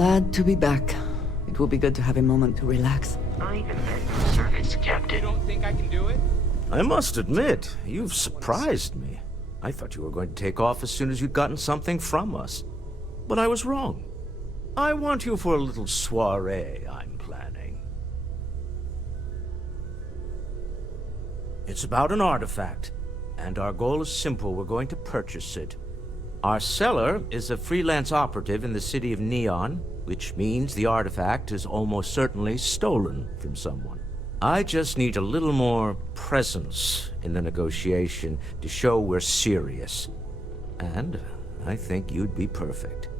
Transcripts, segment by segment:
Glad to be back. It will be good to have a moment to relax. I am at your service, Captain. You don't think I can do it? I must admit, you've surprised me. I thought you were going to take off as soon as you'd gotten something from us. But I was wrong. I want you for a little soiree I'm planning. It's about an artifact, and our goal is simple. We're going to purchase it. Our seller is a freelance operative in the city of Neon, which means the artifact is almost certainly stolen from someone. I just need a little more presence in the negotiation to show we're serious. And I think you'd be perfect.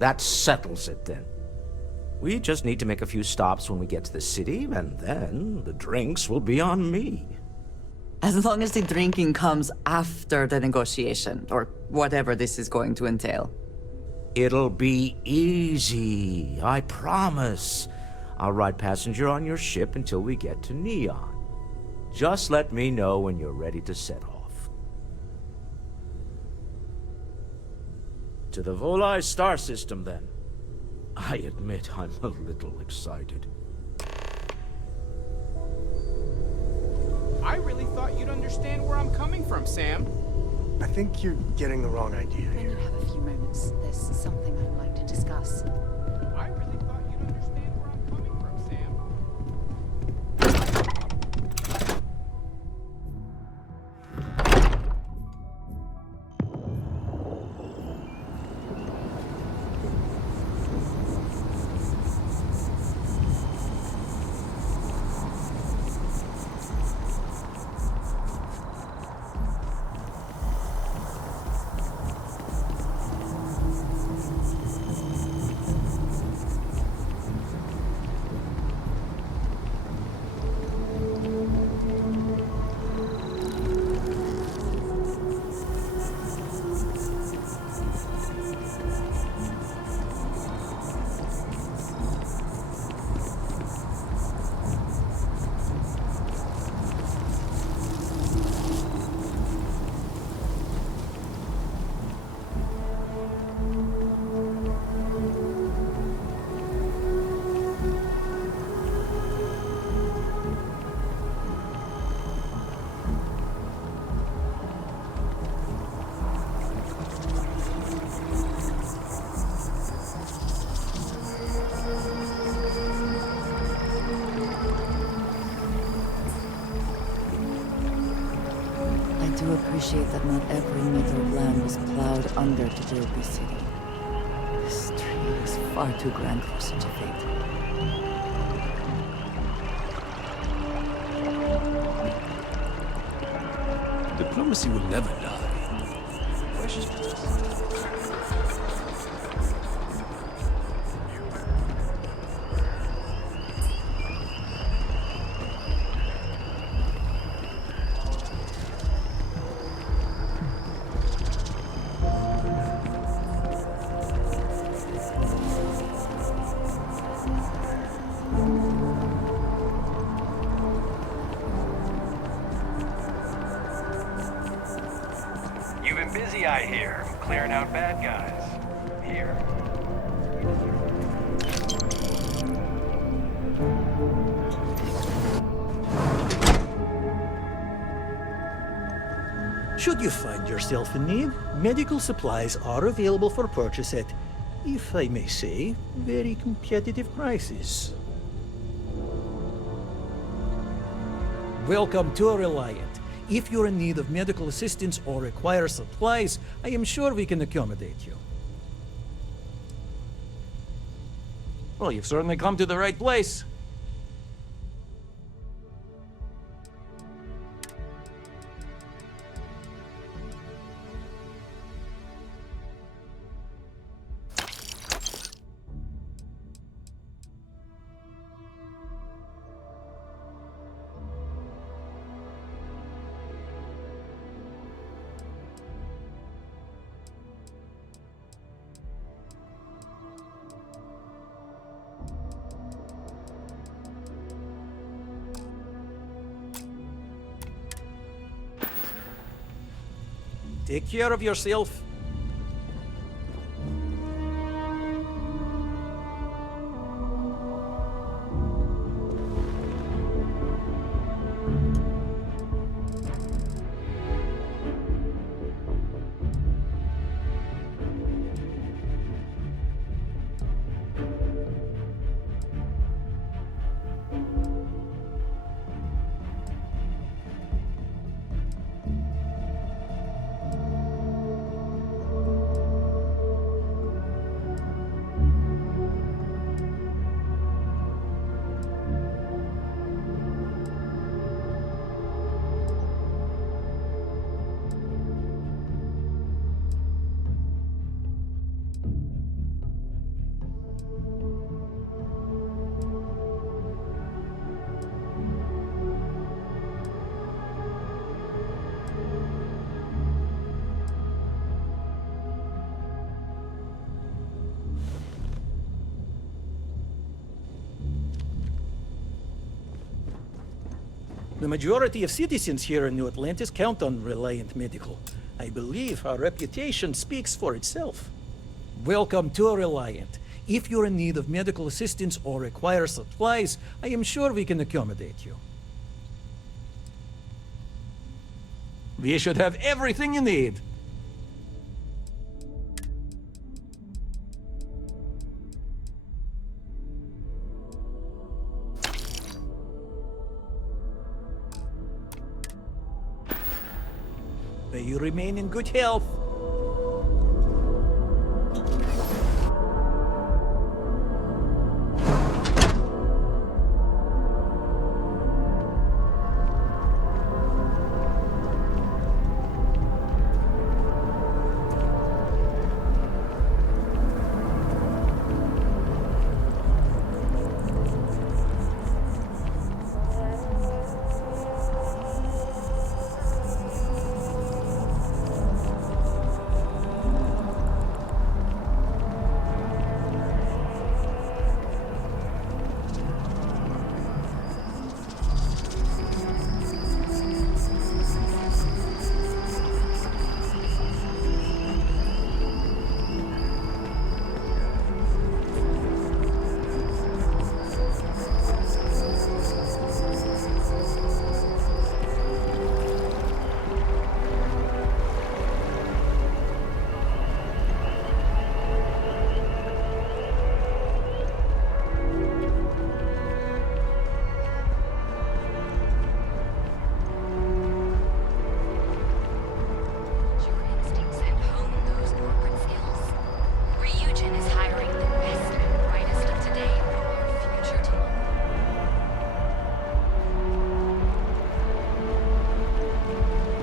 That settles it then. We just need to make a few stops when we get to the city, and then the drinks will be on me. As long as the drinking comes after the negotiation, or whatever this is going to entail. It'll be easy, I promise. I'll ride passenger on your ship until we get to Neon. Just let me know when you're ready to set off. To the Volai star system, then. I admit I'm a little excited. I really thought you'd understand where I'm coming from, Sam. I think you're getting the wrong idea When here. you have a few moments, there's something I'd like to discuss. I really thought you'd understand where I'm coming from, Sam. I do appreciate that not every meter of land was plowed under to build this city. This tree is far too grand for such a fate. Diplomacy will never die. Precious business. You've been busy, I hear, clearing out bad guys. Here. Should you find yourself in need, medical supplies are available for purchase at, if I may say, very competitive prices. Welcome to Reliant. If you're in need of medical assistance or require supplies, I am sure we can accommodate you. Well, you've certainly come to the right place. Take care of yourself. The majority of citizens here in New Atlantis count on Reliant Medical. I believe our reputation speaks for itself. Welcome to Reliant. If you're in need of medical assistance or require supplies, I am sure we can accommodate you. We should have everything you need. May you remain in good health.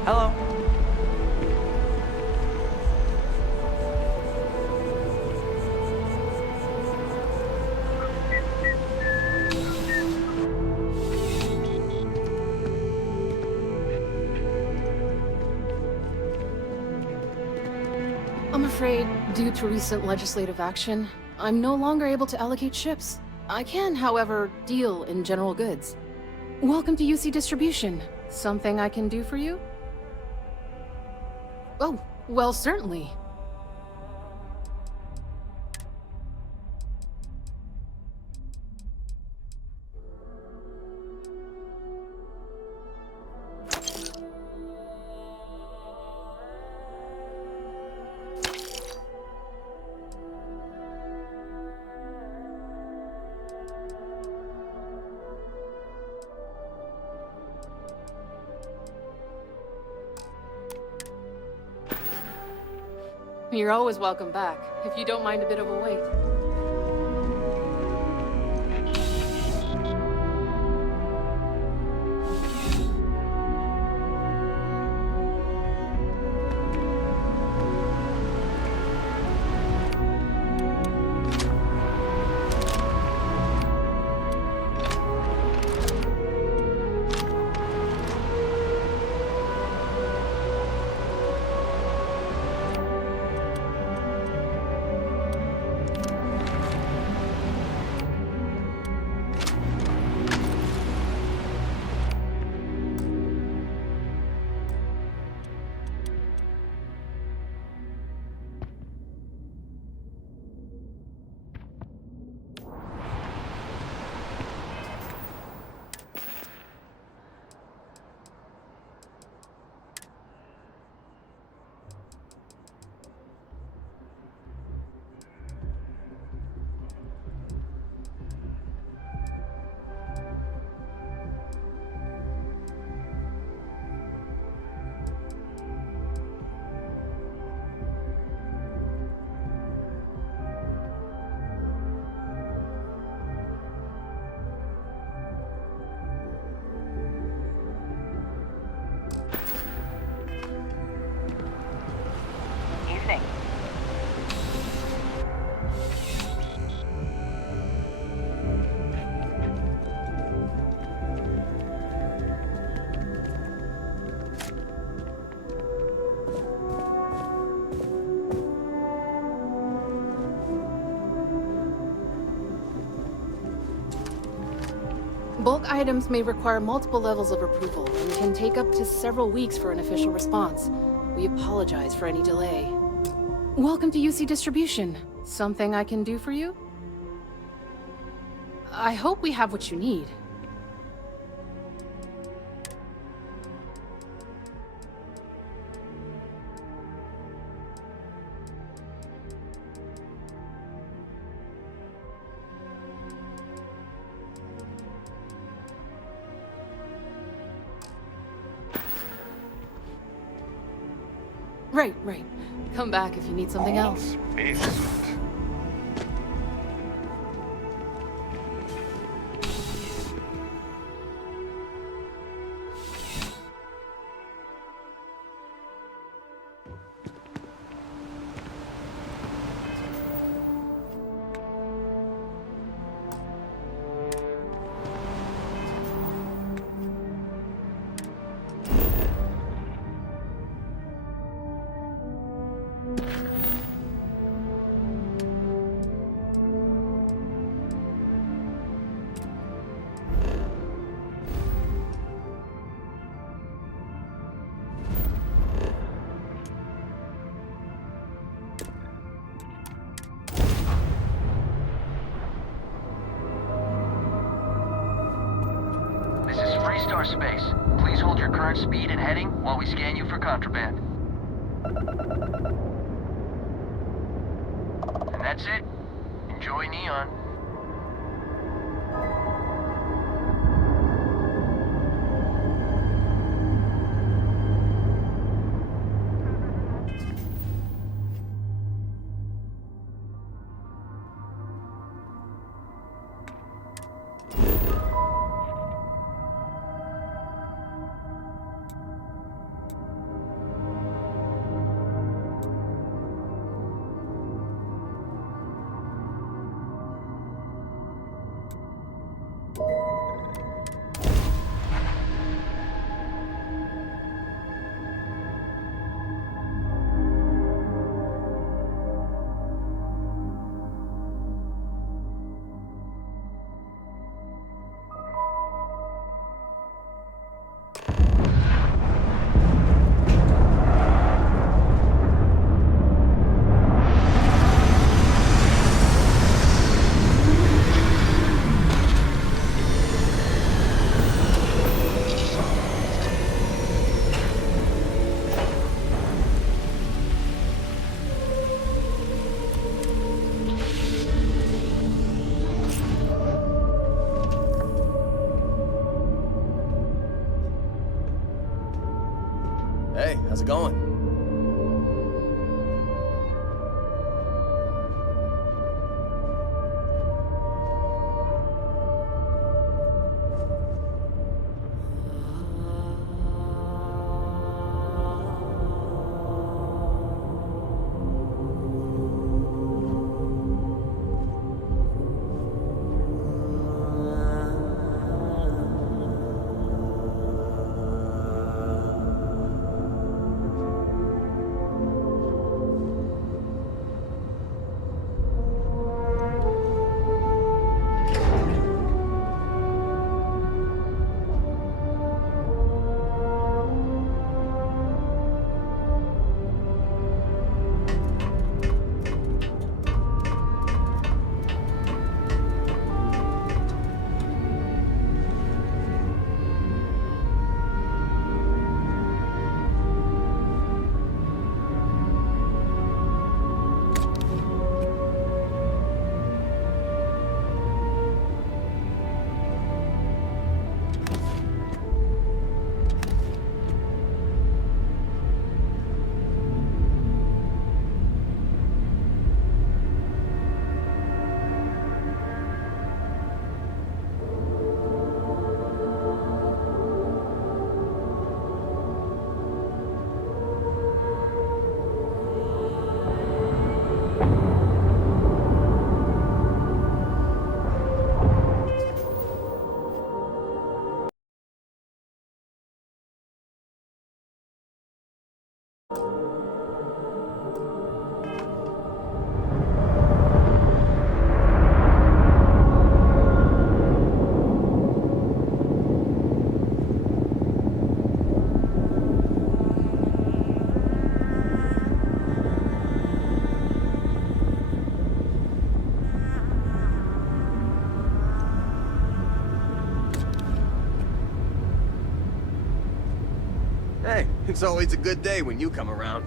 Hello. I'm afraid, due to recent legislative action, I'm no longer able to allocate ships. I can, however, deal in general goods. Welcome to UC Distribution. Something I can do for you? Oh, well, certainly. You're always welcome back, if you don't mind a bit of a wait. Bulk items may require multiple levels of approval and can take up to several weeks for an official response. We apologize for any delay. Welcome to UC Distribution. Something I can do for you? I hope we have what you need. Right. Come back if you need something else. Space. Star Space. Please hold your current speed and heading while we scan you for contraband. And that's it. Enjoy Neon. Hey, how's it going? It's always a good day when you come around.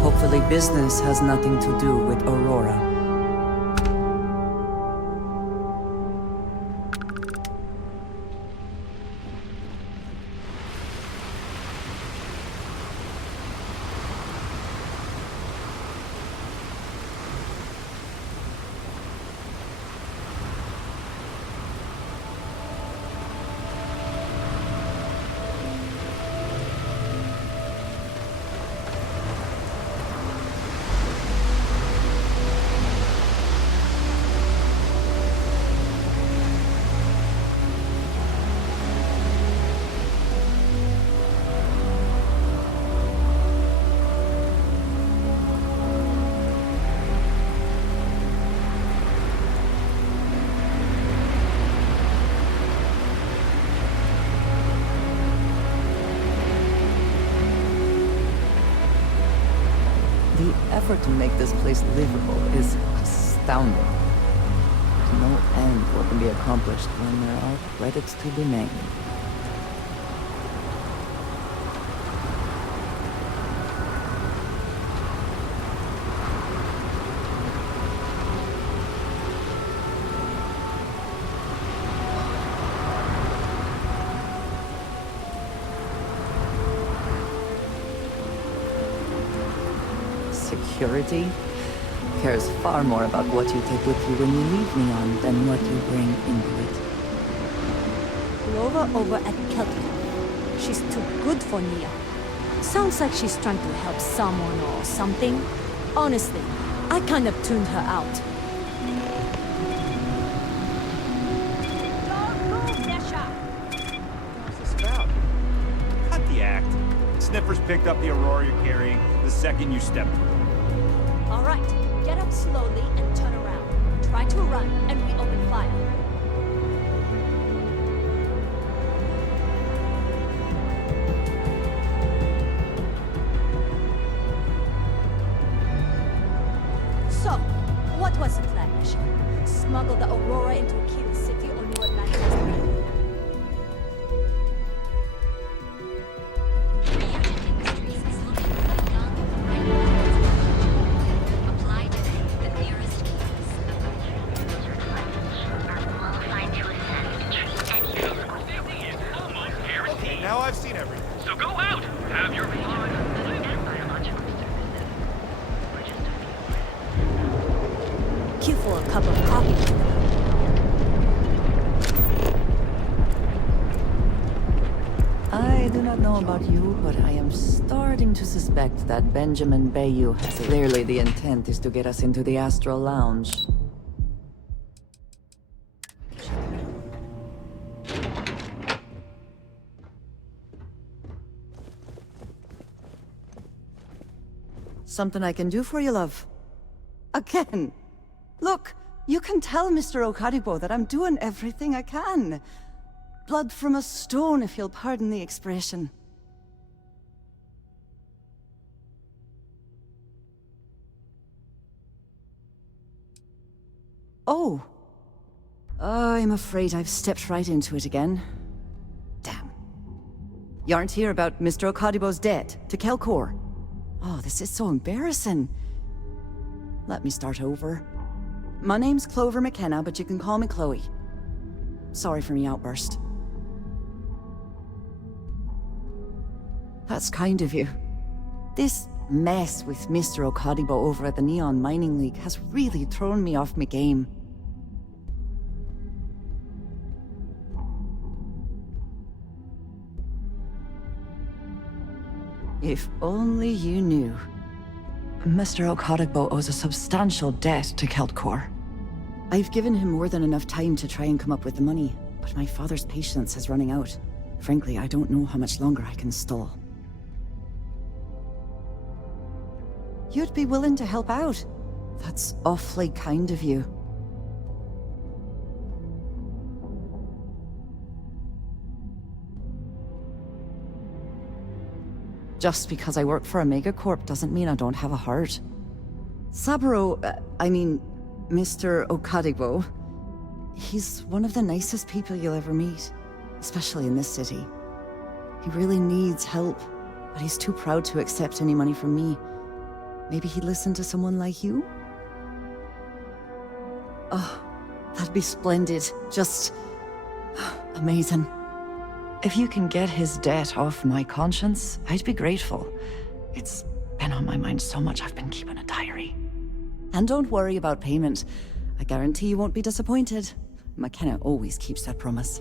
Hopefully business has nothing to do with Aurora. The effort to make this place livable is astounding. No end what can be accomplished when there are credits to be made. Security cares far more about what you take with you when you leave Neon than what you bring into it. Clover over at Kelton. She's too good for Neon. Sounds like she's trying to help someone or something. Honestly, I kind of tuned her out. Don't move, Nesha! What's this about? Cut the act. Sniffers picked up the Aurora you're carrying the second you stepped through. All right, get up slowly and turn around. Try to run, and we open fire. So, what was the plan, Nisha? Smuggle the Aurora into a key city or New Atlantis? Now I've seen everything. So go out! Have your fun! Queue for a cup of coffee. I do not know about you, but I am starting to suspect that Benjamin Bayou has clearly the intent is to get us into the Astral Lounge. Something I can do for you, love? Again? Look, you can tell Mr. Okadibo that I'm doing everything I can. Blood from a stone, if you'll pardon the expression. Oh. I'm afraid I've stepped right into it again. Damn. You aren't here about Mr. Okadibo's debt to Kelkor. Oh, this is so embarrassing. Let me start over. My name's Clover McKenna, but you can call me Chloe. Sorry for me outburst. That's kind of you. This mess with Mr. Okadibo over at the Neon Mining League has really thrown me off my game. If only you knew. Mr. Okadibo owes a substantial debt to Keltcor. I've given him more than enough time to try and come up with the money, but my father's patience is running out. Frankly, I don't know how much longer I can stall. You'd be willing to help out. That's awfully kind of you. Just because I work for a megacorp doesn't mean I don't have a heart. Saburo, Mr. Okadibo, he's one of the nicest people you'll ever meet, especially in this city. He really needs help, but he's too proud to accept any money from me. Maybe he'd listen to someone like you? Oh, that'd be splendid. Just amazing. If you can get his debt off my conscience, I'd be grateful. It's been on my mind so much I've been keeping a diary. And don't worry about payment. I guarantee you won't be disappointed. McKenna always keeps that promise.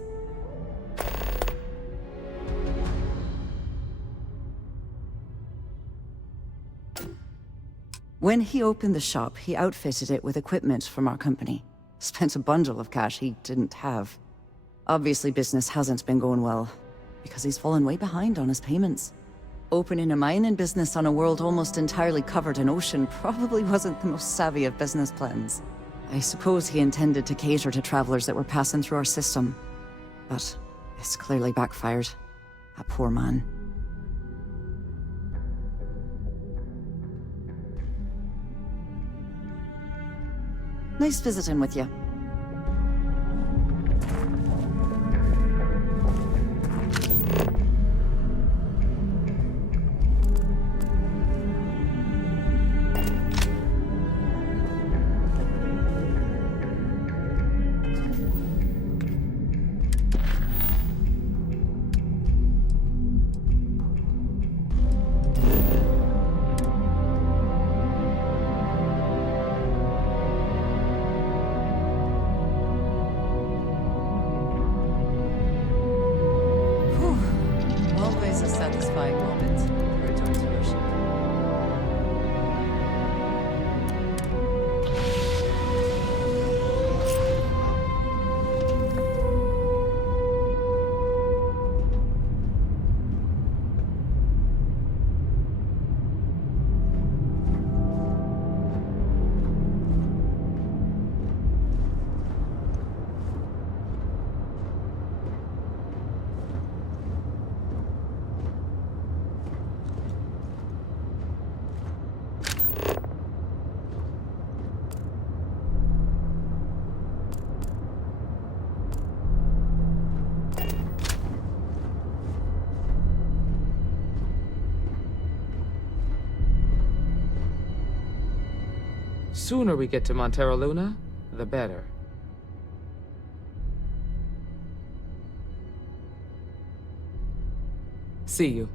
When he opened the shop, he outfitted it with equipment from our company. Spent a bundle of cash he didn't have. Obviously, business hasn't been going well, because he's fallen way behind on his payments. Opening a mining business on a world almost entirely covered in ocean probably wasn't the most savvy of business plans. I suppose he intended to cater to travelers that were passing through our system. But it's clearly backfired. That poor man. Nice visiting with you. Always a satisfying moment to return to your ship. Sooner we get to Montero Luna, the better. See you.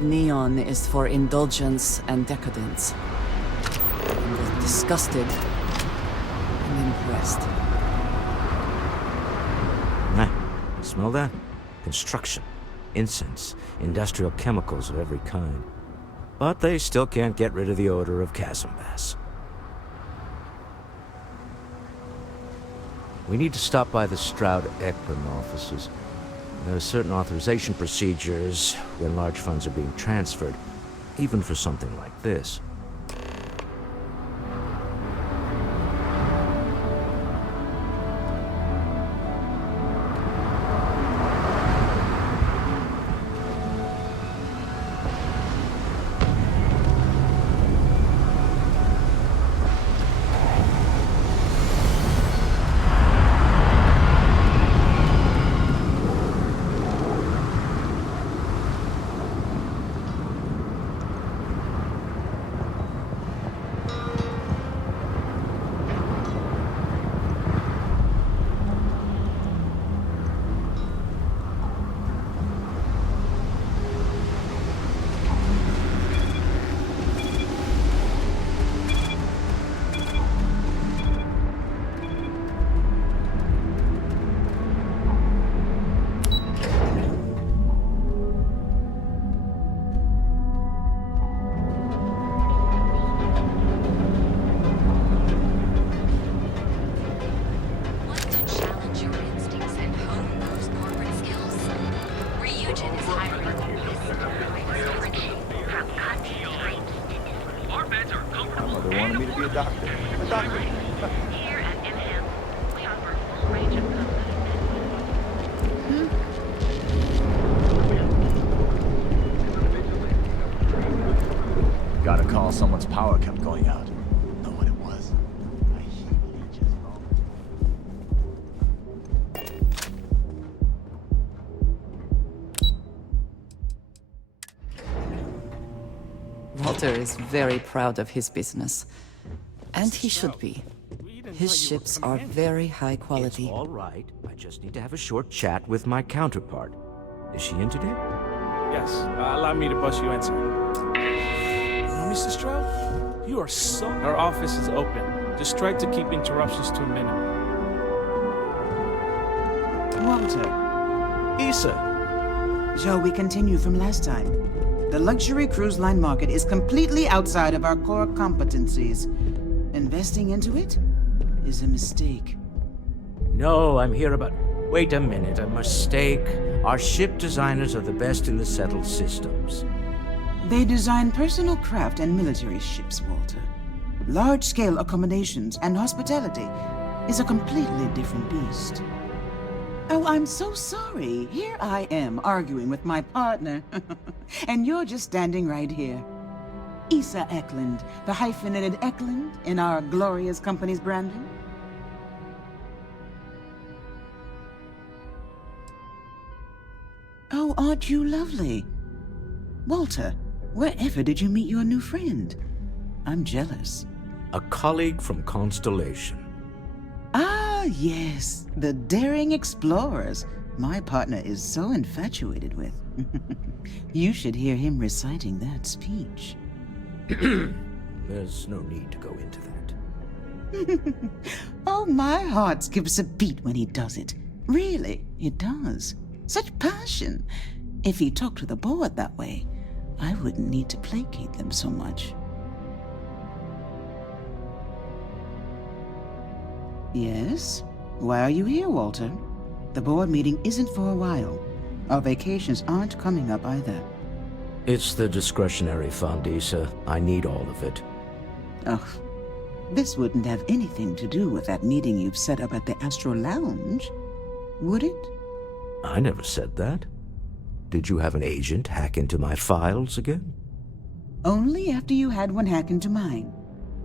Neon is for indulgence and decadence. I'm both disgusted and impressed. Smell that? Construction, incense, industrial chemicals of every kind. But they still can't get rid of the odor of chasm bass. We need to stop by the Stroud-Eklund offices. There are certain authorization procedures when large funds are being transferred, even for something like this. Got a call, someone's power kept going out. Know what it was? I heavily just Walter is very proud of his business. And he should be. His ships are very high quality. It's all right. I just need to have a short chat with my counterpart. Is she in today? Yes, allow me to bust you in, sir. Mr. Stroud, you are so... Our office is open. Just try to keep interruptions to a minimum. Walter. Issa. Shall we continue from last time? The luxury cruise line market is completely outside of our core competencies. Investing into it is a mistake. No, I'm here about... Wait a minute, a mistake. Our ship designers are the best in the settled systems. They design personal craft and military ships, Walter. Large-scale accommodations and hospitality is a completely different beast. Oh, I'm so sorry. Here I am arguing with my partner. And you're just standing right here. Issa Eklund, the hyphenated Eklund in our glorious company's branding. Oh, aren't you lovely? Walter, wherever did you meet your new friend? I'm jealous. A colleague from Constellation. Ah, yes, the daring explorers my partner is so infatuated with. You should hear him reciting that speech. There's no need to go into that. Oh, my heart skips a beat when he does it. Really, it does. Such passion. If he talked to the board that way, I wouldn't need to placate them so much. Yes? Why are you here, Walter? The board meeting isn't for a while. Our vacations aren't coming up either. It's the discretionary fund, Issa. I need all of it. Ugh. This wouldn't have anything to do with that meeting you've set up at the Astro Lounge, would it? I never said that. Did you have an agent hack into my files again? Only after you had one hack into mine.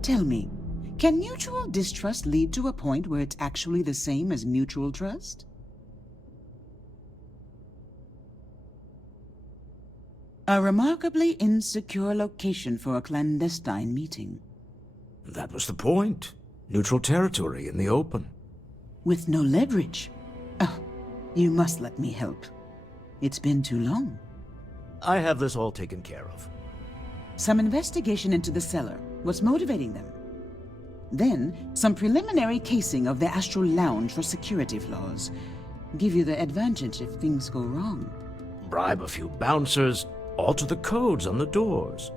Tell me, can mutual distrust lead to a point where it's actually the same as mutual trust? A remarkably insecure location for a clandestine meeting. That was the point. Neutral territory in the open. With no leverage. Oh, you must let me help. It's been too long. I have this all taken care of. Some investigation into the cellar. What's motivating them? Then, some preliminary casing of the Astral Lounge for security flaws. Give you the advantage if things go wrong. Bribe a few bouncers, alter the codes on the doors.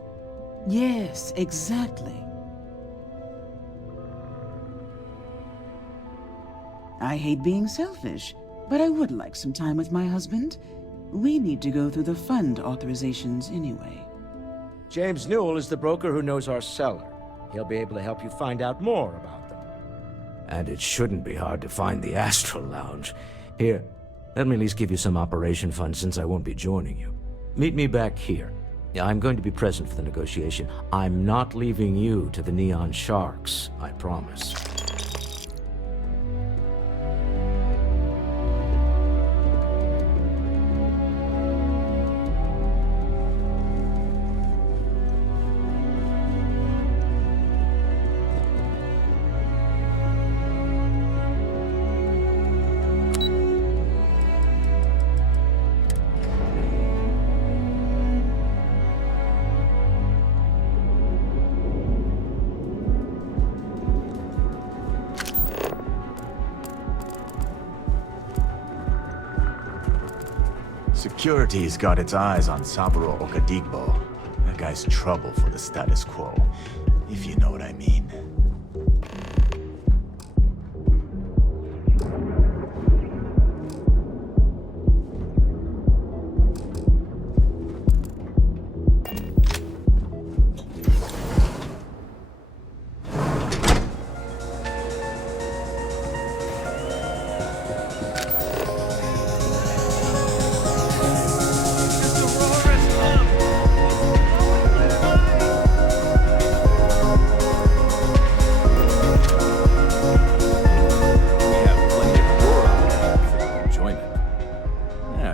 Yes, exactly. I hate being selfish, but I would like some time with my husband. We need to go through the fund authorizations anyway. James Newell is the broker who knows our cellar. He'll be able to help you find out more about them. And it shouldn't be hard to find the Astral Lounge. Here, let me at least give you some operation funds since I won't be joining you. Meet me back here. I'm going to be present for the negotiation. I'm not leaving you to the Neon Sharks, I promise. Security's got its eyes on Saburo Okadigbo. That guy's trouble for the status quo, if you know what I mean.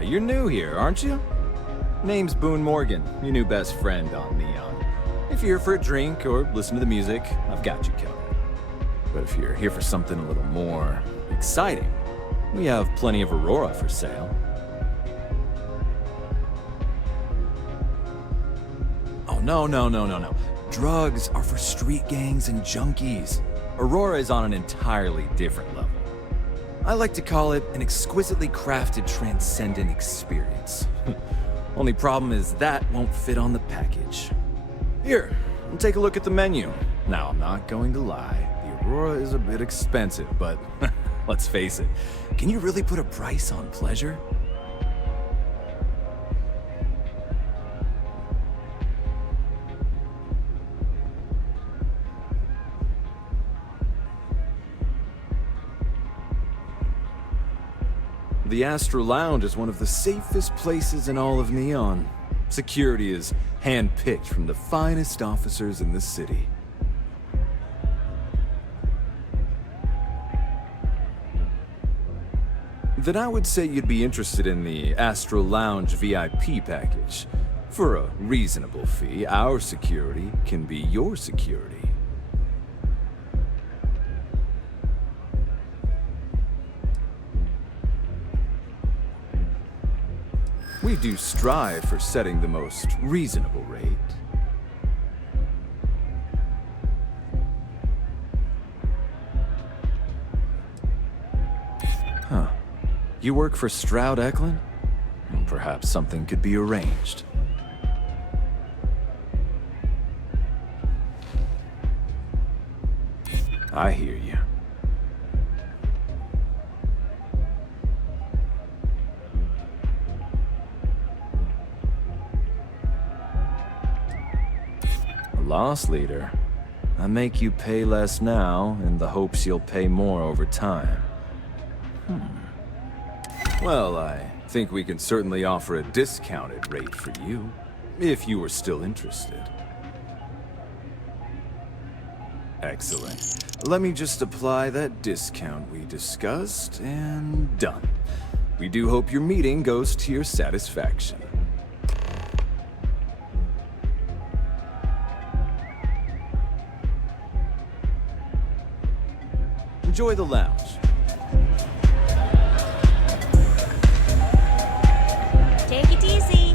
You're new here, aren't you? Name's Boone Morgan, your new best friend on Neon. If you're here for a drink or listen to the music, I've got you covered. But if you're here for something a little more exciting, we have plenty of Aurora for sale. Oh, no. Drugs are for street gangs and junkies. Aurora is on an entirely different level. I like to call it an exquisitely crafted, transcendent experience. Only problem is that won't fit on the package. Here, take a look at the menu. Now, I'm not going to lie. The Aurora is a bit expensive, but let's face it. Can you really put a price on pleasure? The Astral Lounge is one of the safest places in all of Neon. Security is hand-picked from the finest officers in the city. Then I would say you'd be interested in the Astral Lounge VIP package. For a reasonable fee, our security can be your security. We do strive for setting the most reasonable rate. Huh. You work for Stroud Eklund? Perhaps something could be arranged. I hear you. Loss leader. I make you pay less now in the hopes you'll pay more over time. Well, I think we can certainly offer a discounted rate for you, if you were still interested. Excellent. Let me just apply that discount we discussed, and done. We do hope your meeting goes to your satisfaction. Enjoy the lounge. Take it easy.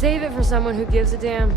Save it for someone who gives a damn.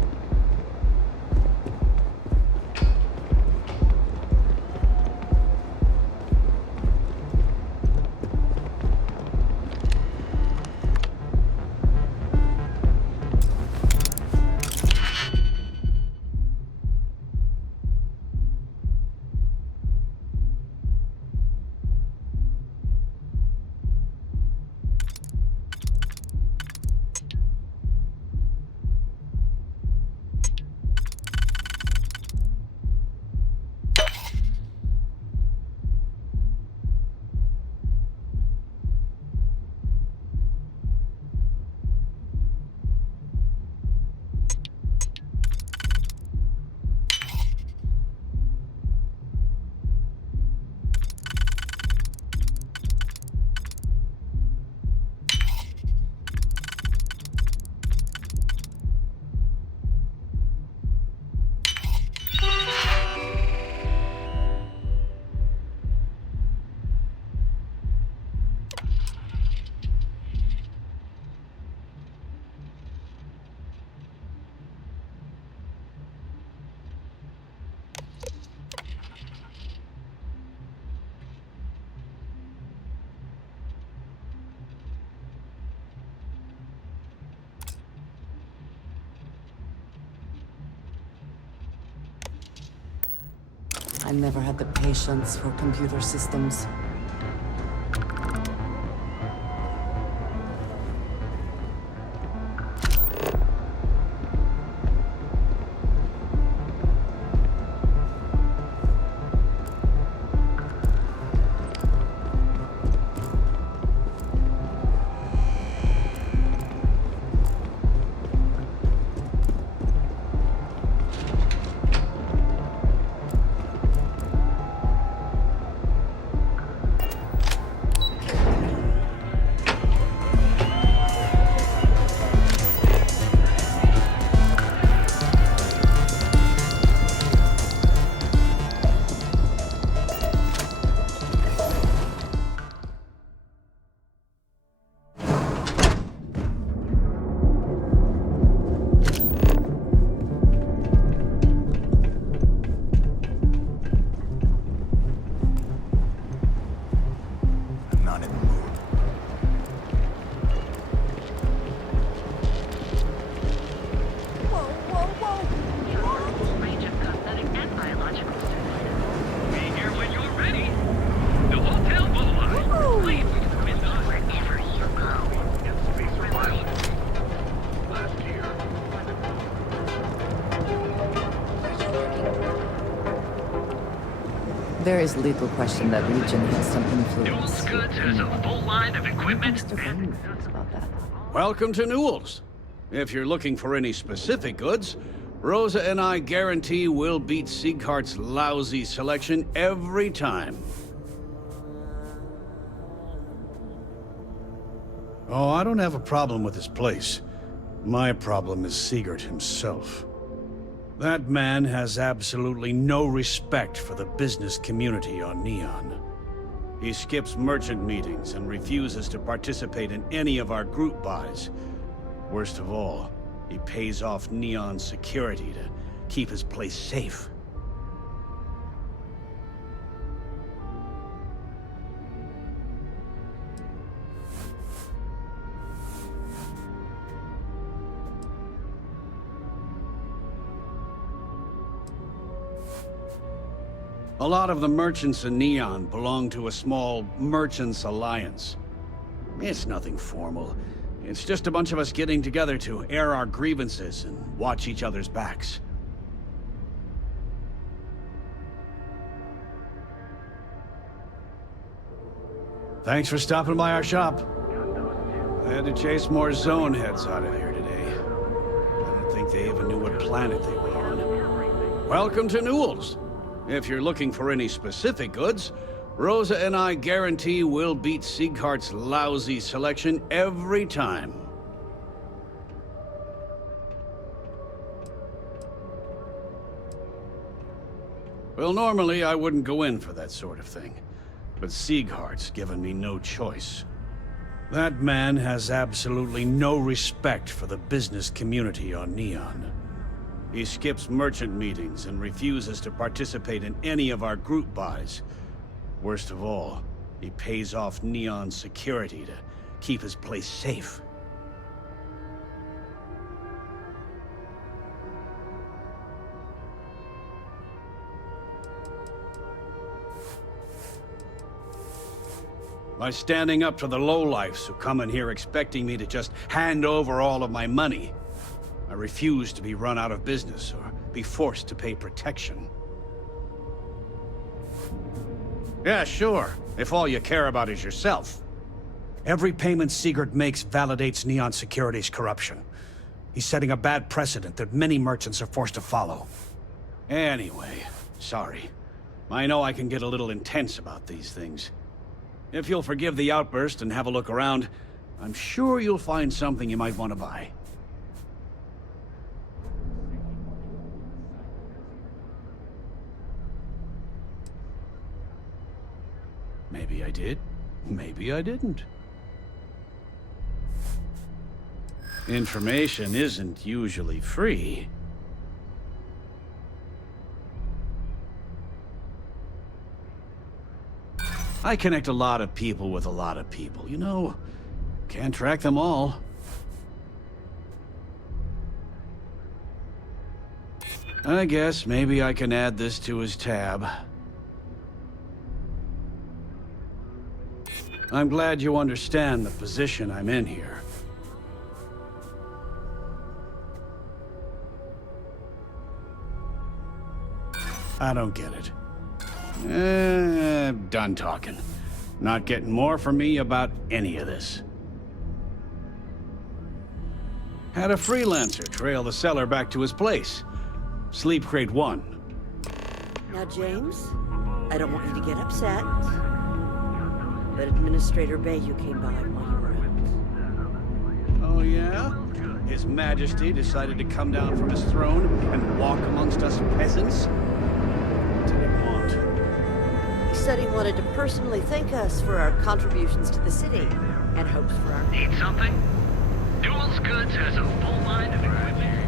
I never had the patience for computer systems. There is little question that region has some influence. Goods has a full line of equipment. Welcome to Newell's. If you're looking for any specific goods, Rosa and I guarantee we'll beat Sieghart's lousy selection every time. Oh, I don't have a problem with this place. My problem is Siegert himself. That man has absolutely no respect for the business community on Neon. He skips merchant meetings and refuses to participate in any of our group buys. Worst of all, he pays off Neon's security to keep his place safe. A lot of the merchants in Neon belong to a small merchants alliance. It's nothing formal. It's just a bunch of us getting together to air our grievances and watch each other's backs. Thanks for stopping by our shop. I had to chase more zone heads out of here today. I don't think they even knew what planet they were on. Welcome to Newell's. If you're looking for any specific goods, Rosa and I guarantee we'll beat Sieghart's lousy selection every time. Well, normally I wouldn't go in for that sort of thing, but Sieghart's given me no choice. That man has absolutely no respect for the business community on Neon. He skips merchant meetings and refuses to participate in any of our group buys. Worst of all, he pays off Neon's security to keep his place safe. By standing up to the lowlifes who come in here expecting me to just hand over all of my money, I refuse to be run out of business or be forced to pay protection. Yeah, sure, if all you care about is yourself. Every payment Sigurd makes validates Neon Security's corruption. He's setting a bad precedent that many merchants are forced to follow. Anyway, sorry. I know I can get a little intense about these things. If you'll forgive the outburst and have a look around, I'm sure you'll find something you might want to buy. Maybe I did, maybe I didn't. Information isn't usually free. I connect a lot of people with a lot of people, you know. Can't track them all. I guess maybe I can add this to his tab. I'm glad you understand the position I'm in here. I don't get it. Done talking. Not getting more from me about any of this. Had a freelancer trail the seller back to his place. Sleep Crate 1. Now, James, I don't want you to get upset, but Administrator Bayou came by while you were out. Oh, yeah? His Majesty decided to come down from his throne and walk amongst us peasants? What did he want? He said he wanted to personally thank us for our contributions to the city and hopes for our... Need something? Duels Goods has a full line of equipment.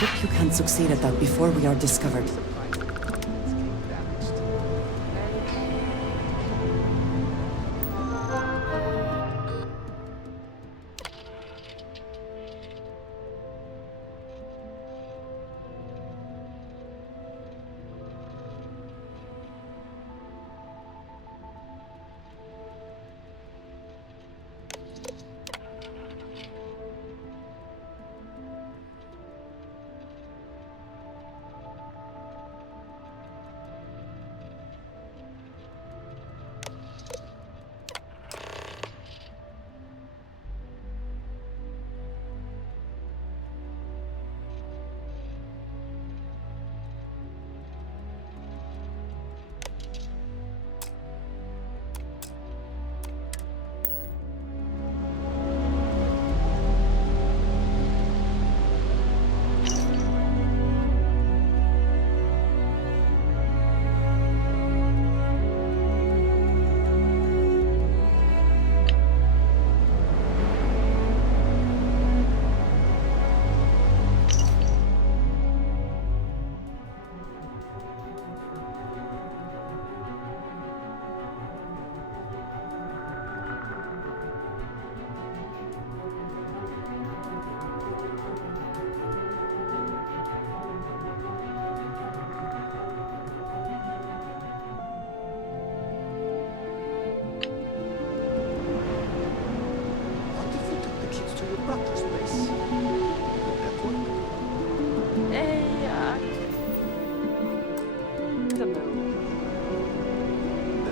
Hope you can succeed at that before we are discovered.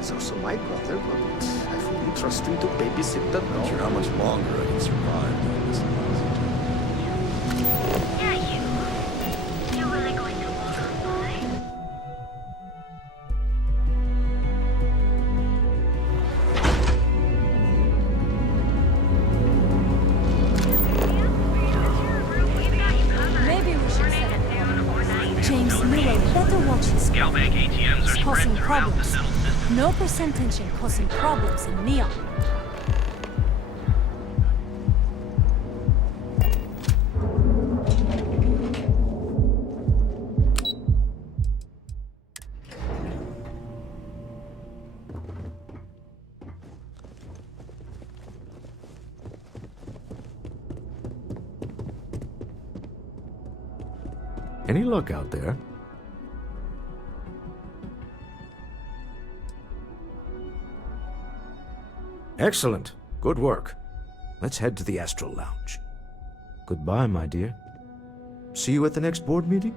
is also my brother, but I fully trust him to babysit the dog. Not sure how much longer I can survive doing this. Yeah, you. You really going to walk on by? Maybe we should set up James Miller better watch his Galbank ATMs are It's causing spread throughout the problems. settled system. No percentage in causing problems in Neon. Any luck out there? Excellent. Good work. Let's head to the Astral Lounge. Goodbye, my dear. See you at the next board meeting?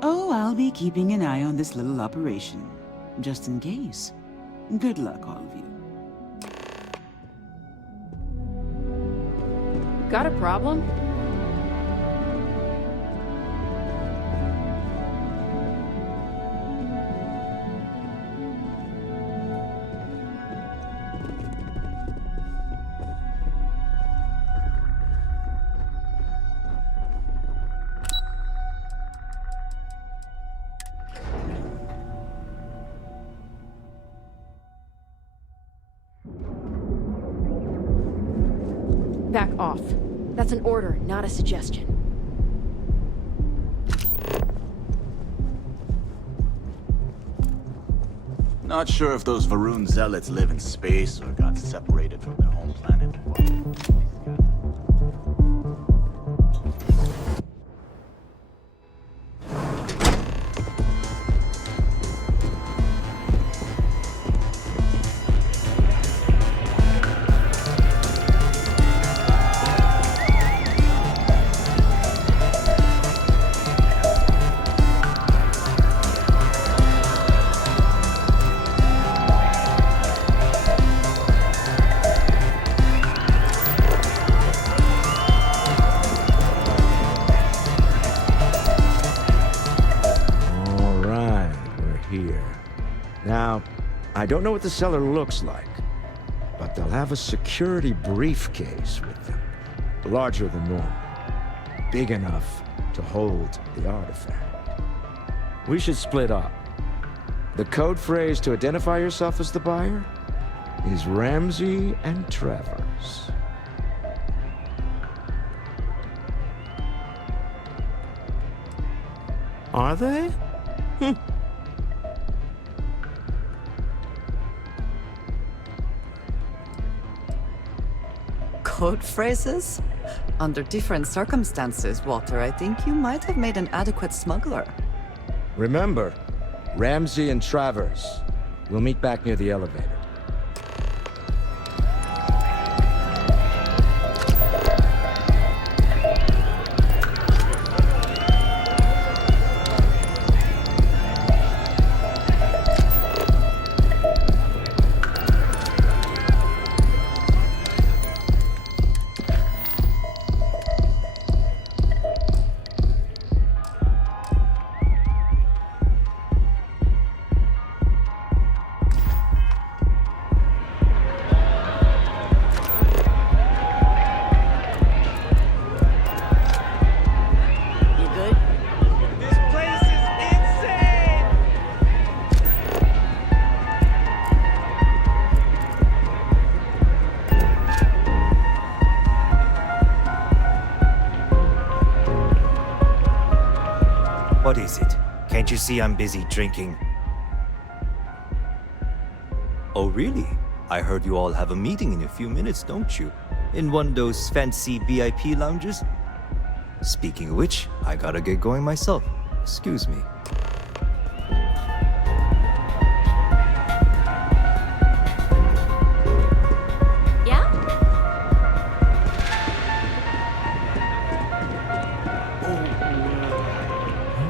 Oh, I'll be keeping an eye on this little operation, just in case. Good luck, all of you. Got a problem? Back off. That's an order, not a suggestion. Not sure if those Varun zealots live in space or got separated from their home planet. Now, I don't know what the cellar looks like, but they'll have a security briefcase with them. Larger than normal. Big enough to hold the artifact. We should split up. The code phrase to identify yourself as the buyer is Ramsey and Travers. Are they? Code phrases? Under different circumstances, Walter, I think you might have made an adequate smuggler. Remember, Ramsey and Travers. We'll meet back near the elevator. What is it? Can't you see I'm busy drinking? Oh, really? I heard you all have a meeting in a few minutes, don't you? In one of those fancy VIP lounges? Speaking of which, I gotta get going myself. Excuse me.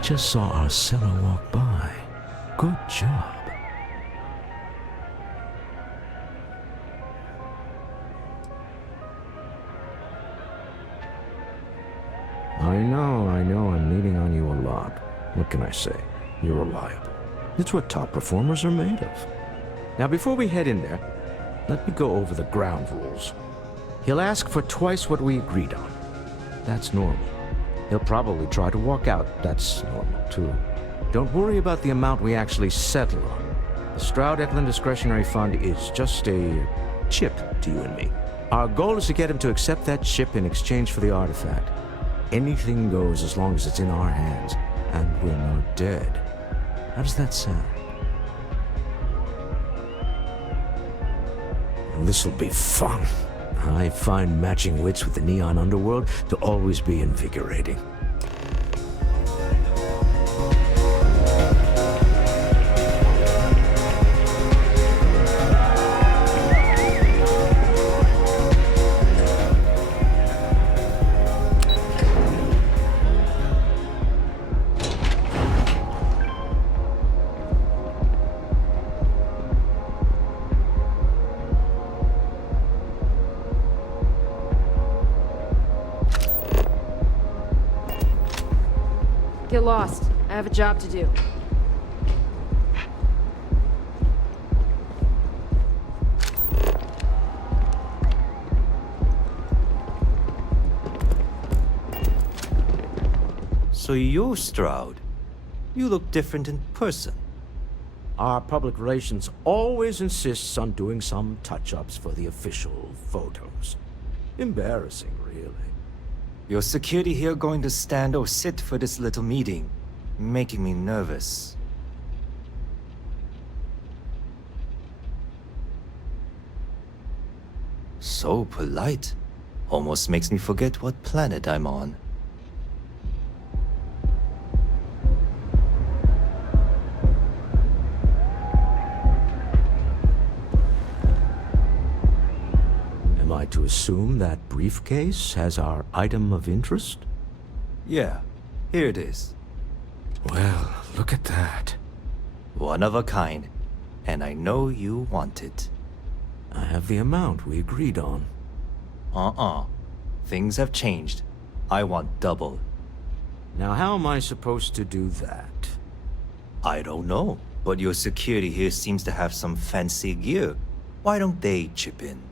Just saw our cellar walk by. Good job. What can I say? You're reliable. It's what top performers are made of. Now, before we head in there, let me go over the ground rules. He'll ask for twice what we agreed on. That's normal. He'll probably try to walk out. That's normal, too. Don't worry about the amount we actually settle on. The Stroud-Eklund Discretionary Fund is just a chip to you and me. Our goal is to get him to accept that chip in exchange for the artifact. Anything goes as long as it's in our hands, and we're not dead. How does that sound? This'll be fun. I find matching wits with the neon underworld to always be invigorating. Get lost. I have a job to do. So you're Stroud. You look different in person. Our public relations always insists on doing some touch-ups for the official photos. Embarrassing, really. Your security here going to stand or sit for this little meeting, making me nervous. So polite. Almost makes me forget what planet I'm on. Am I to assume that briefcase has our item of interest? Yeah, here it is. Well, look at that. One of a kind, and I know you want it. I have the amount we agreed on. Things have changed. I want double. Now, how am I supposed to do that? I don't know, but your security here seems to have some fancy gear. Why don't they chip in?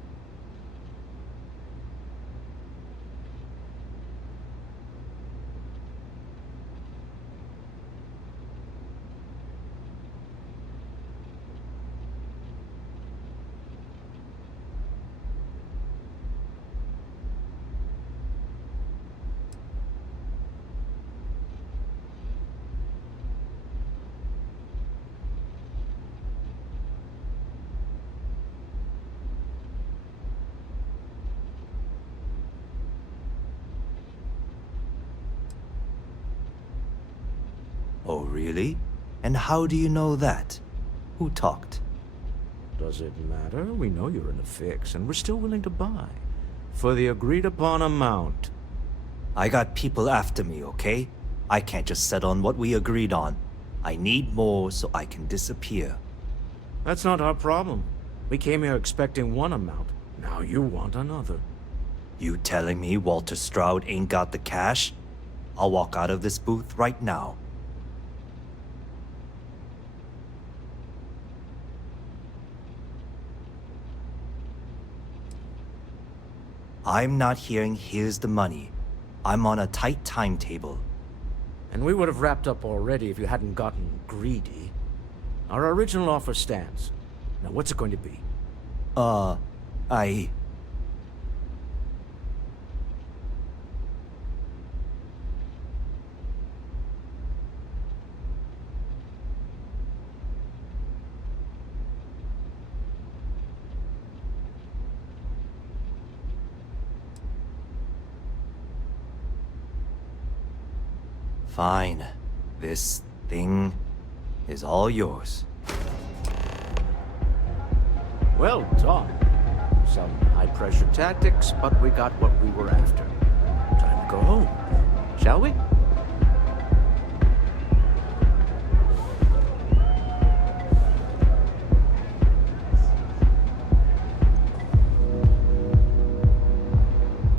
Oh, really? And how do you know that? Who talked? Does it matter? We know you're in a fix, and we're still willing to buy. For the agreed-upon amount. I got people after me, okay? I can't just settle on what we agreed on. I need more so I can disappear. That's not our problem. We came here expecting one amount. Now you want another. You telling me Walter Stroud ain't got the cash? I'll walk out of this booth right now. I'm not hearing here's the money. I'm on a tight timetable. And we would have wrapped up already if you hadn't gotten greedy. Our original offer stands. Now what's it going to be? Fine. This thing is all yours. Well done. Some high-pressure tactics, but we got what we were after. Time to go home, shall we?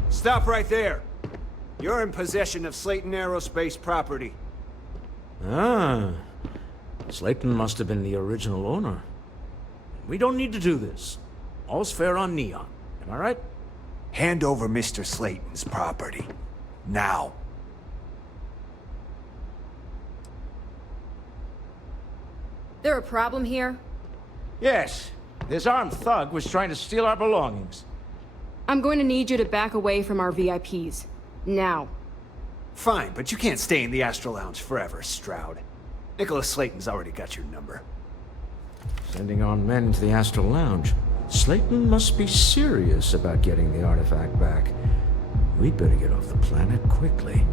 Stop right there. You're in possession of Slayton Aerospace property. Ah, Slayton must have been the original owner. We don't need to do this. All's fair on Neon. Am I right? Hand over Mr. Slayton's property. Now. There a problem here? Yes. This armed thug was trying to steal our belongings. I'm going to need you to back away from our VIPs. Now. Fine, but you can't stay in the Astral Lounge forever, Stroud. Nicholas Slayton's already got your number. Sending our men to the Astral Lounge. Slayton must be serious about getting the artifact back. We'd better get off the planet quickly.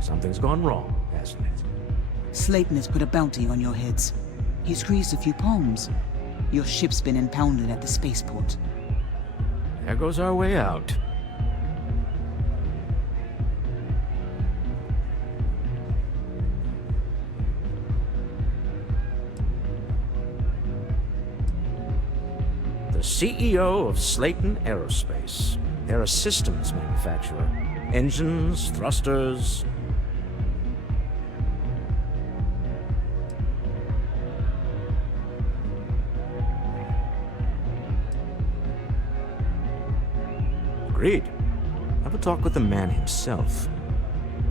Something's gone wrong, hasn't it? Slayton has put a bounty on your heads. He's greased a few palms. Your ship's been impounded at the spaceport. There goes our way out. The CEO of Slayton Aerospace. They're a systems manufacturer. Engines, thrusters. Agreed. Have a talk with the man himself.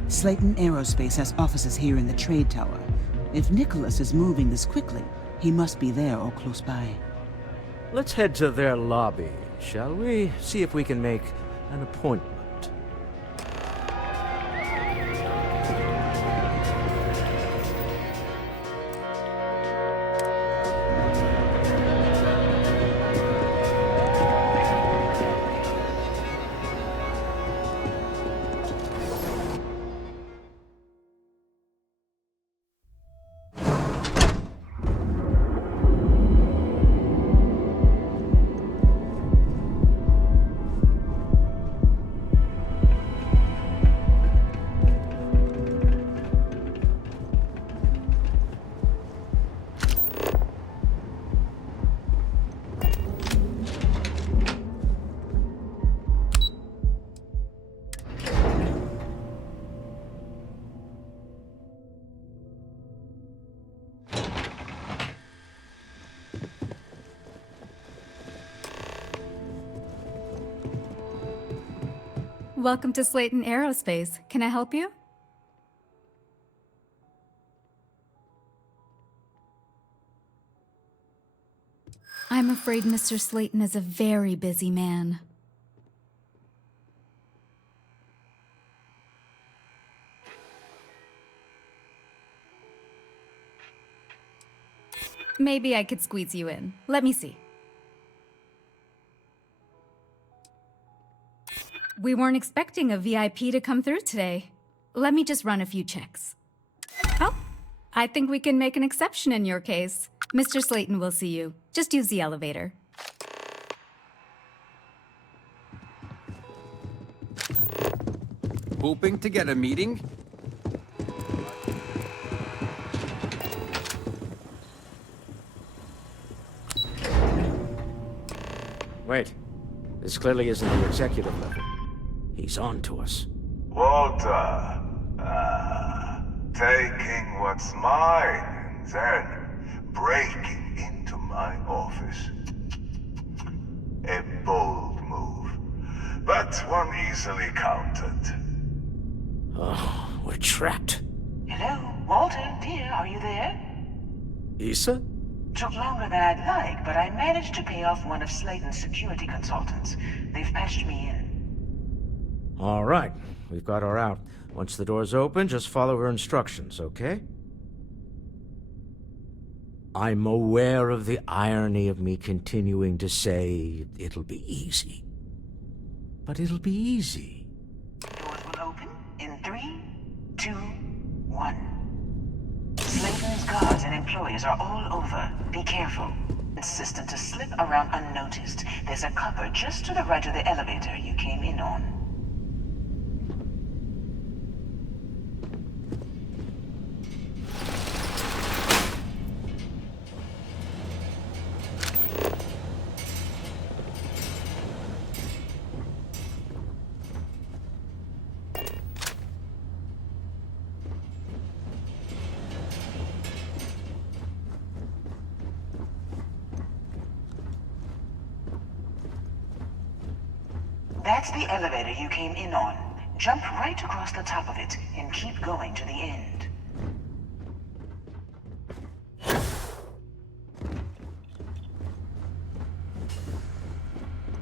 Slayton Aerospace has offices here in the trade tower. If Nicholas is moving this quickly, he must be there or close by. Let's head to their lobby, shall we? See if we can make an appointment. Welcome to Slayton Aerospace. Can I help you? I'm afraid Mr. Slayton is a very busy man. Maybe I could squeeze you in. Let me see. We weren't expecting a VIP to come through today. Let me just run a few checks. Oh, I think we can make an exception in your case. Mr. Slayton will see you. Just use the elevator. Hoping to get a meeting? Wait. This clearly isn't the executive level. He's on to us. Walter, taking what's mine and then breaking into my office. A bold move, but one easily countered. Oh, we're trapped. Hello, Walter, dear, are you there? Issa? Took longer than I'd like, but I managed to pay off one of Slayton's security consultants. They've patched me in. All right, we've got her out. Once the door's open, just follow her instructions, okay? I'm aware of the irony of me continuing to say it'll be easy. But it'll be easy. Doors will open in 3, 2, 1. Slayton's guards and employees are all over. Be careful. Insistent to slip around unnoticed. There's a cupboard just to the right of the elevator you came in on. That's the elevator you came in on. Jump right across the top of it and keep going to the end.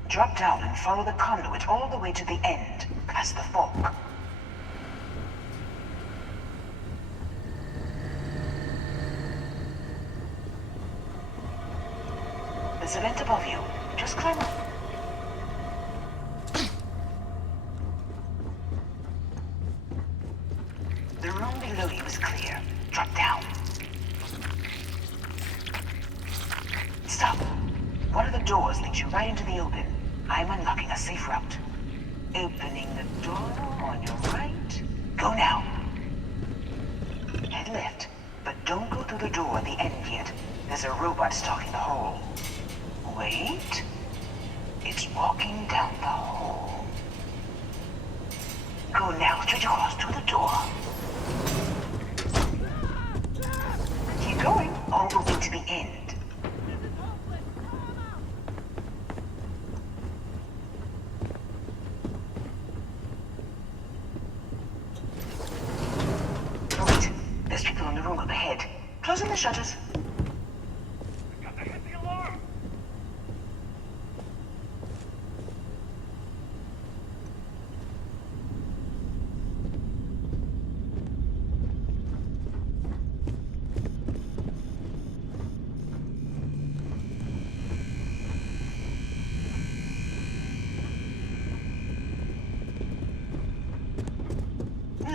Drop down and follow the conduit all the way to the end, past the fork. There's a vent above you. Just climb up. The room below you is clear. Drop down. Stop. One of the doors leads you right into the open. I'm unlocking a safe route. Opening the door on your right. Go now. Head left, but don't go through the door at the end yet. There's a robot stalking the hole. Wait. It's walking down the hole. Go now, straight across to the door. Keep going, all the way to the end. Wait, there's people in the room up ahead. Closing the shutters.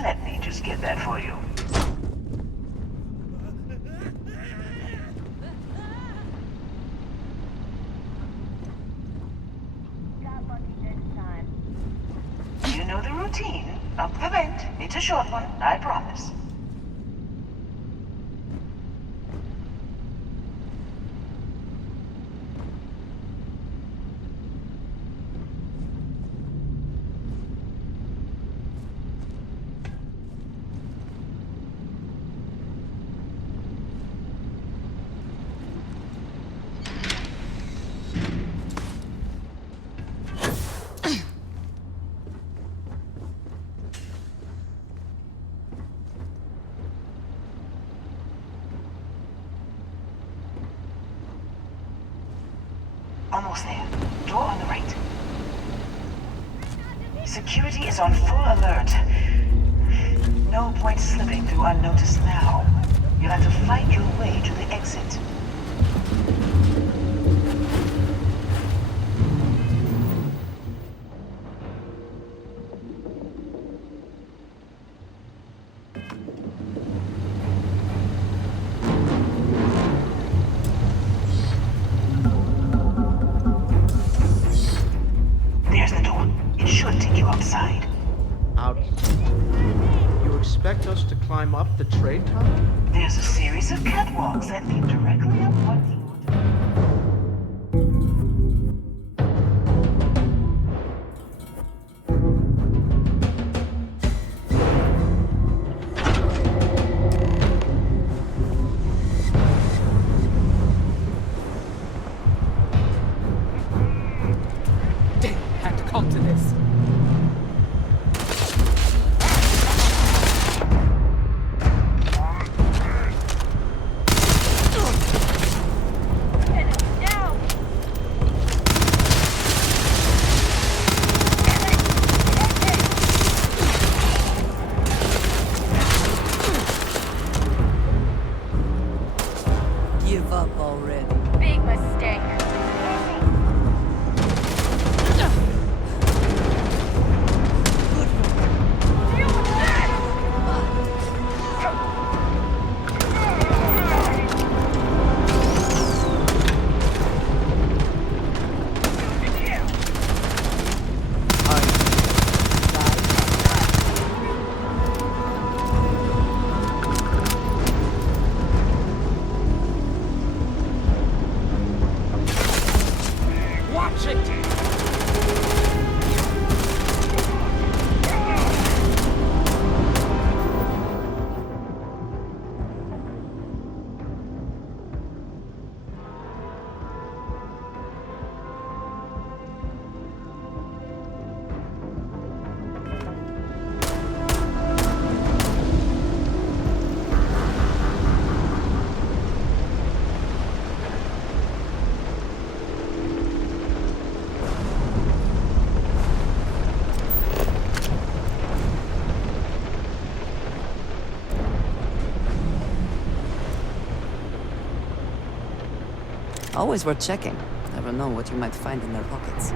Let me just get that for you. You know the routine. Up the vent. It's a short one, I promise. Almost there. Door on the right. Security is on full alert. No point slipping through unnoticed now. You'll have to fight your way to the exit. There's the door. It should take you outside. Out. You expect us to climb up the trade tower? There's a series of catwalks that lead directly up one floor. Had to come to this. Give up already. Big mistake. Always worth checking. Never know what you might find in their pockets.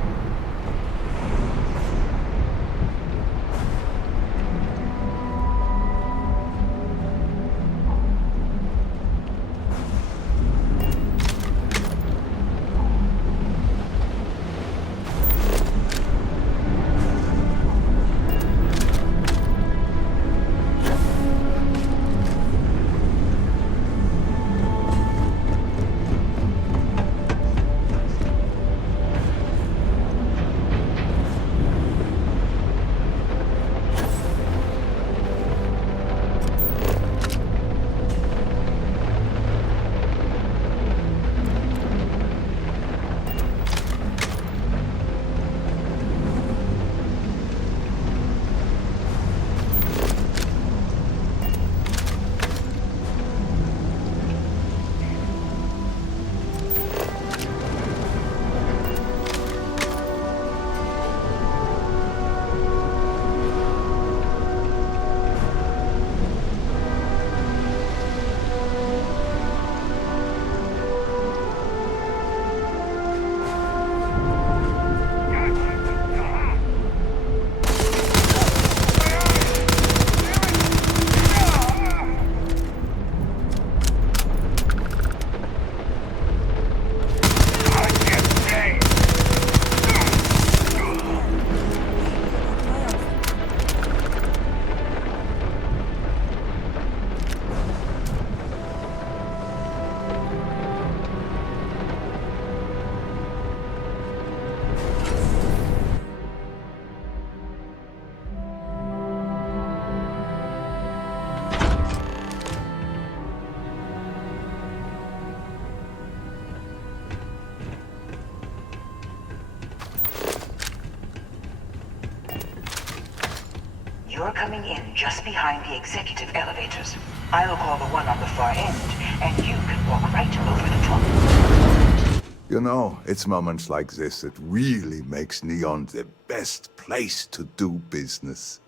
You're coming in just behind the executive elevators. I'll call the one on the far end, and you can walk right over the top. You know, it's moments like this that really makes Neon the best place to do business.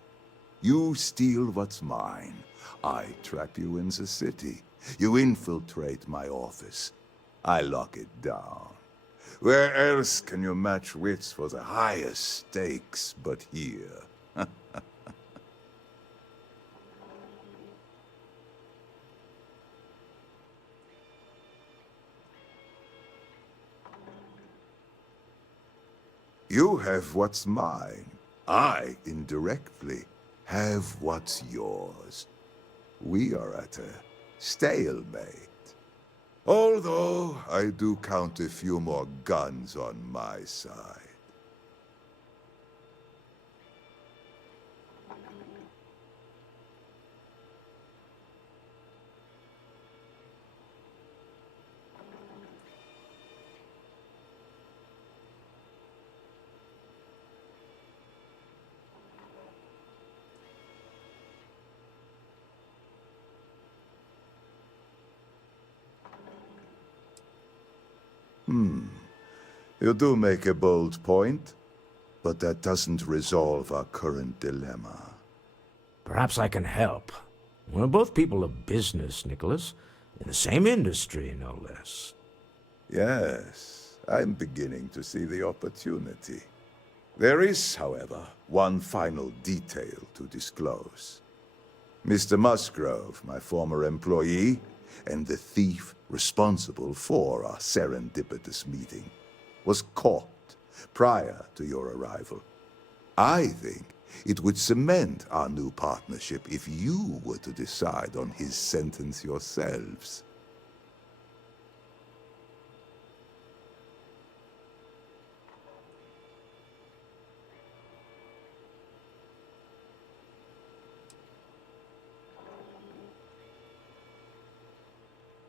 You steal what's mine. I trap you in the city. You infiltrate my office. I lock it down. Where else can you match wits for the highest stakes but here? You have what's mine. I, indirectly, have what's yours. We are at a stalemate. Although, I do count a few more guns on my side. You do make a bold point, but that doesn't resolve our current dilemma. Perhaps I can help. We're both people of business, Nicholas. In the same industry, no less. Yes, I'm beginning to see the opportunity. There is, however, one final detail to disclose. Mr. Musgrove, my former employee, and the thief responsible for our serendipitous meeting, was caught prior to your arrival. I think it would cement our new partnership if you were to decide on his sentence yourselves.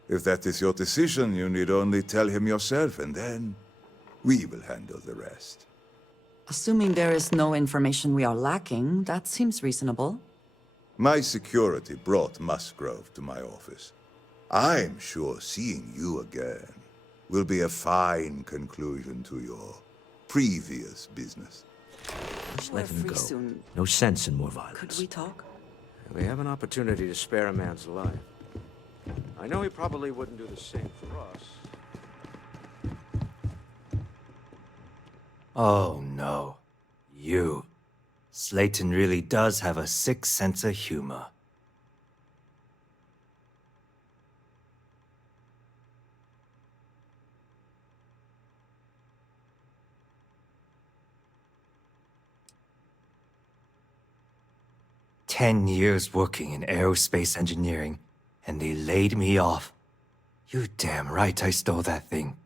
If that is your decision, you need only tell him yourself, and then we will handle the rest. Assuming there is no information we are lacking, that seems reasonable. My security brought Musgrove to my office. I'm sure seeing you again will be a fine conclusion to your previous business. Let him free go. soon. No sense in more violence. Could we talk? We have an opportunity to spare a man's life. I know he probably wouldn't do the same for us. Oh no. You. Slayton really does have a sick sense of humor. "10 years working in aerospace engineering, and they laid me off. You damn right I stole that thing.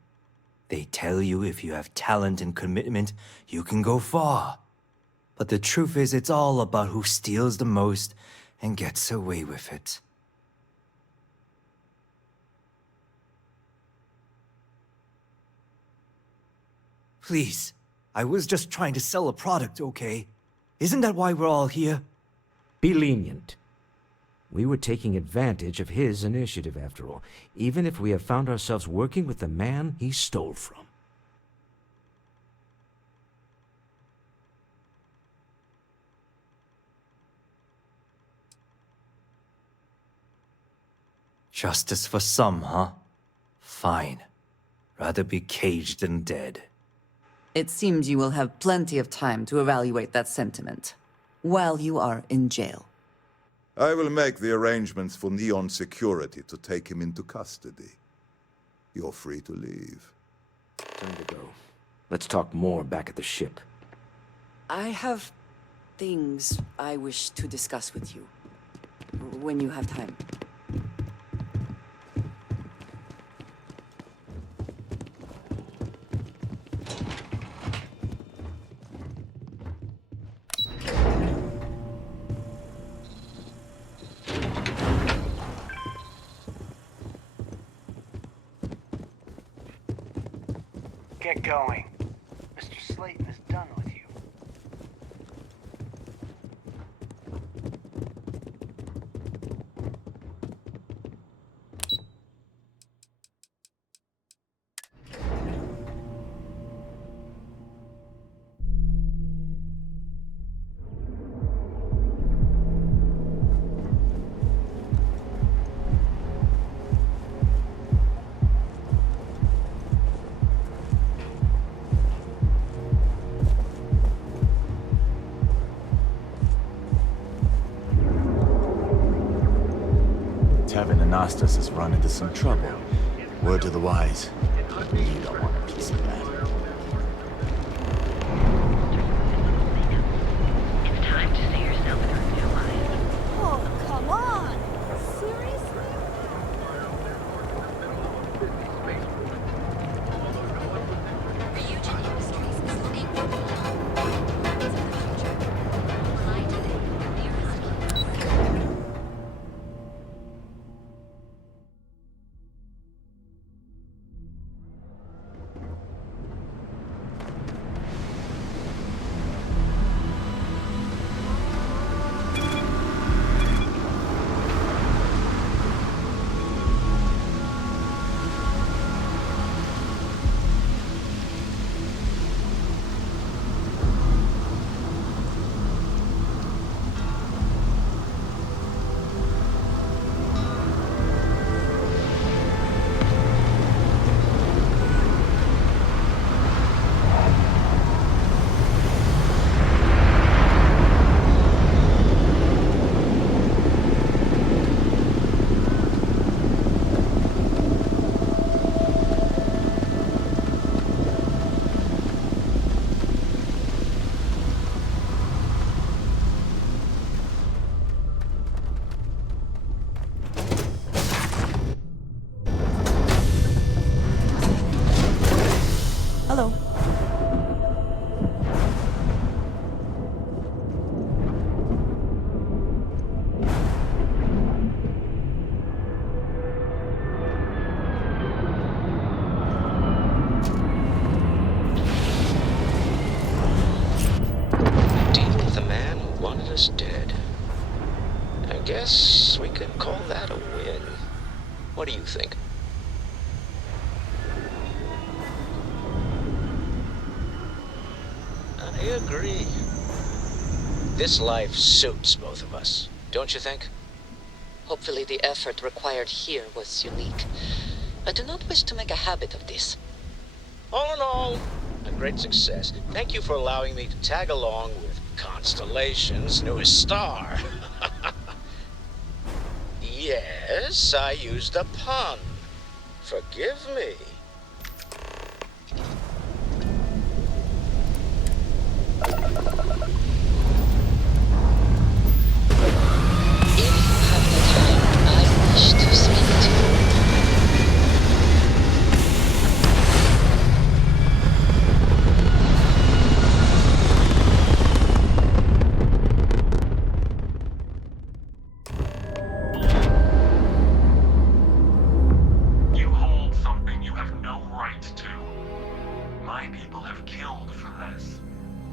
They tell you if you have talent and commitment, you can go far. But the truth is, it's all about who steals the most and gets away with it." Please, I was just trying to sell a product, okay? Isn't that why we're all here? Be lenient. We were taking advantage of his initiative, after all, even if we have found ourselves working with the man he stole from. Justice for some, huh? Fine. Rather be caged than dead. It seems you will have plenty of time to evaluate that sentiment while you are in jail. I will make the arrangements for Neon Security to take him into custody. You're free to leave. Time to go. Let's talk more back at the ship. I have things I wish to discuss with you when you have time. Get going. Mr. Slayton is done with you. Tevin Anastas has run into some trouble. Word to the wise. You don't want a piece of that. It's time to see yourself in a new light. Oh, come on! Seriously? Hello. Deal with the man who wanted us dead. I guess we could call that a win. What do you think? I agree. This life suits both of us, don't you think? Hopefully the effort required here was unique. I do not wish to make a habit of this. All in all, A great success. Thank you for allowing me to tag along with Constellation's newest star. Yes, I used a pun. Forgive me. I wish to speak to you. You hold something you have no right to. My people have killed for this.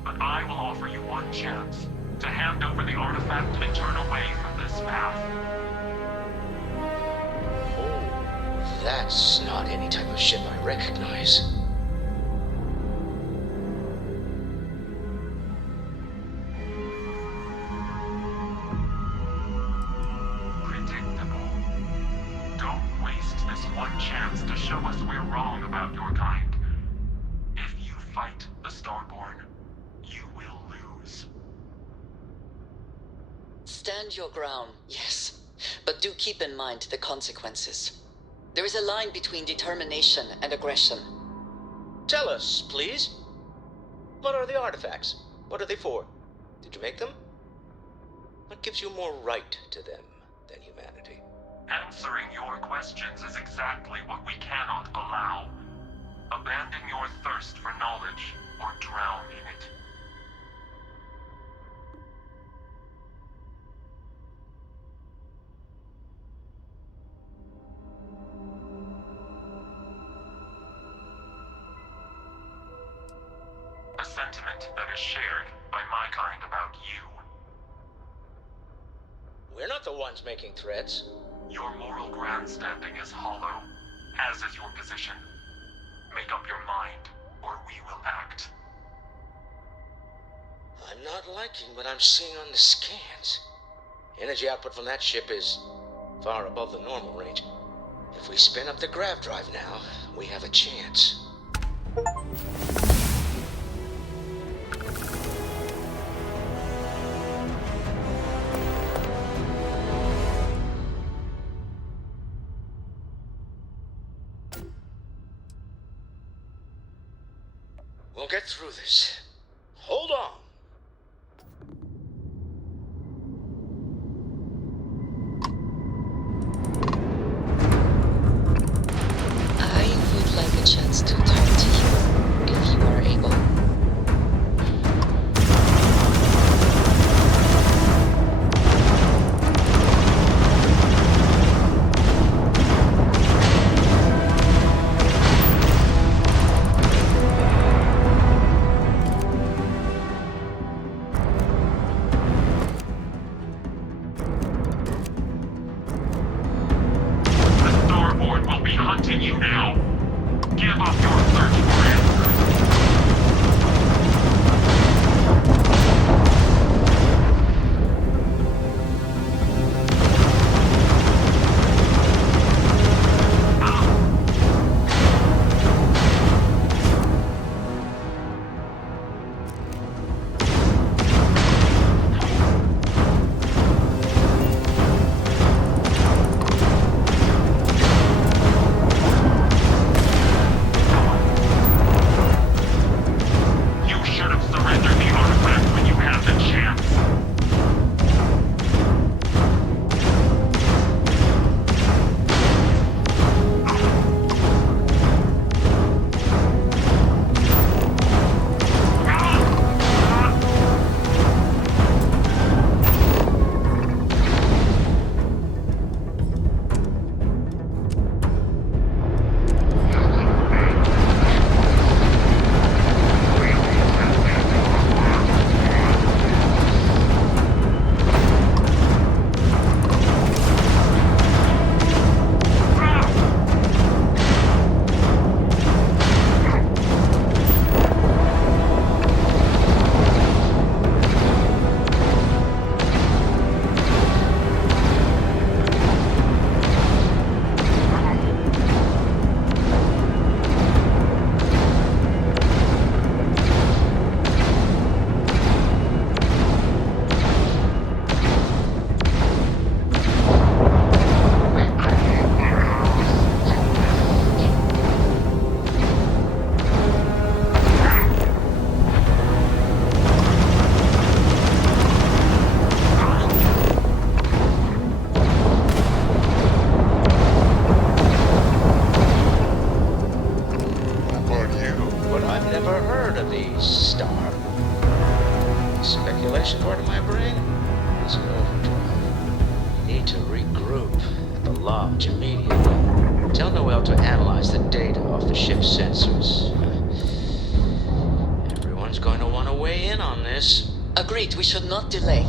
But I will offer you one chance to hand over the artifact and turn away from this path. Oh, that's not any type of ship I recognize. Predictable. Don't waste this one chance to show us we're wrong about your kind. If you fight the Starborn, you will lose. Stand your ground, yes. But do keep in mind the consequences. There is a line between determination and aggression. Tell us, please. What are the artifacts? What are they for? Did you make them? What gives you more right to them than humanity? Answering your questions is exactly what we cannot allow. Abandon your thirst for knowledge, or drown in it. A sentiment that is shared by my kind about you. We're not the ones making threats. Your moral grandstanding is hollow, as is your position. Make up your mind, or we will act. I'm not liking what I'm seeing on the scans. Energy output from that ship is far above the normal range. If we spin up the grav drive now, we have a chance. We'll get through this. Hold on. I would like a chance to talk to you, if you are able. The Starborn will be hunting you now. Give up your search for answers. the Starboard. Speculation part of my brain is in overdrive. Need to regroup at the lodge immediately. Tell Noel to analyze the data off the ship's sensors. Everyone's going to want to weigh in on this. Agreed, we should not delay.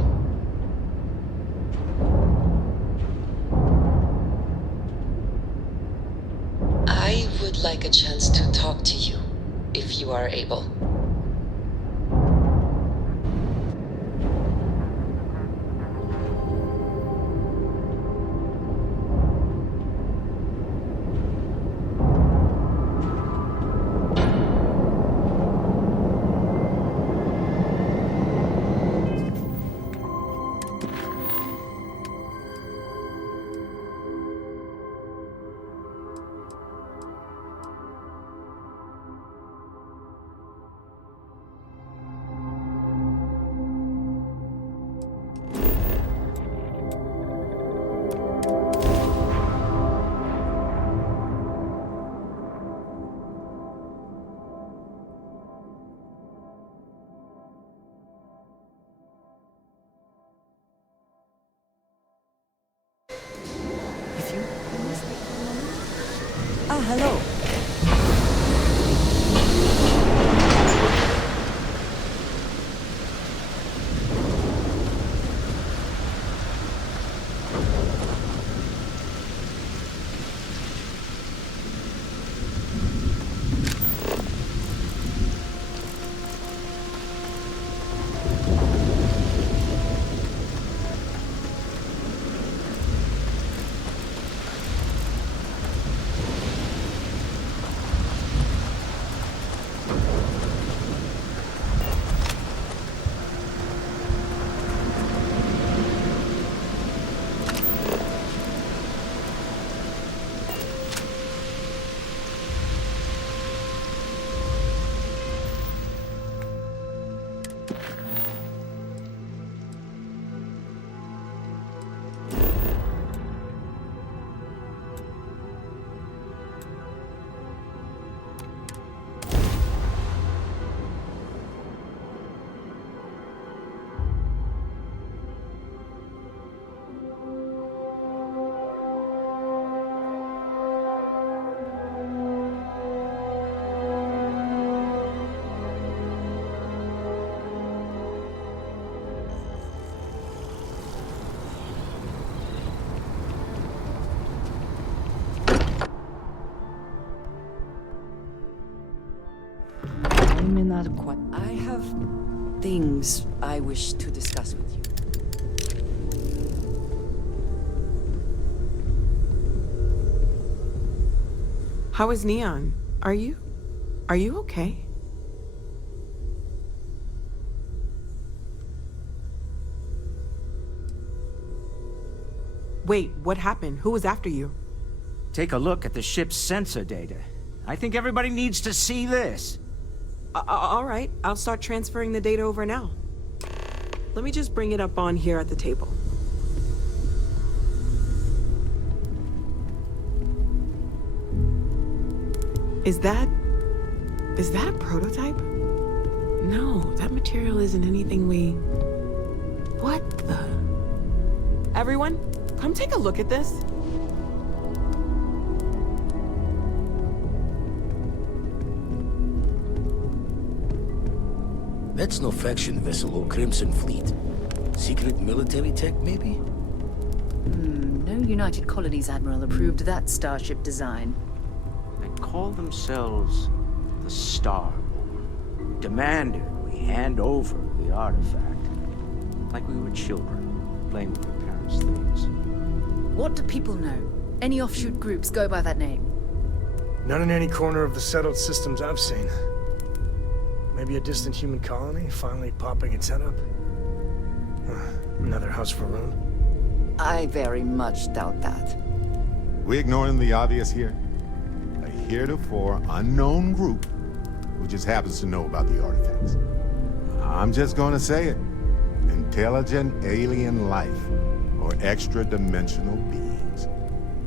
I would like a chance to talk to you, if you are able. Ah, hello. I have things I wish to discuss with you. How is Neon? Are you okay? Wait, what happened? Who was after you? Take a look at the ship's sensor data. I think everybody needs to see this. All right, I'll start transferring the data over now. Let me just bring it up on here at the table. Is that a prototype? No, that material isn't anything we... What the... Everyone, come take a look at this. That's no faction vessel or Crimson Fleet. Secret military tech, maybe? No United Colonies Admiral approved that starship design. They call themselves the Starboard. Demanded we hand over the artifact. Like we were children, playing with their parents' things. What do people know? Any offshoot groups go by that name? Not in any corner of the settled systems I've seen. Maybe a distant human colony finally popping its head up. Another house for Rune. I very much doubt that. We ignoring the obvious here? A heretofore unknown group who just happens to know about the artifacts. I'm just gonna say it. Intelligent alien life, or extra-dimensional beings.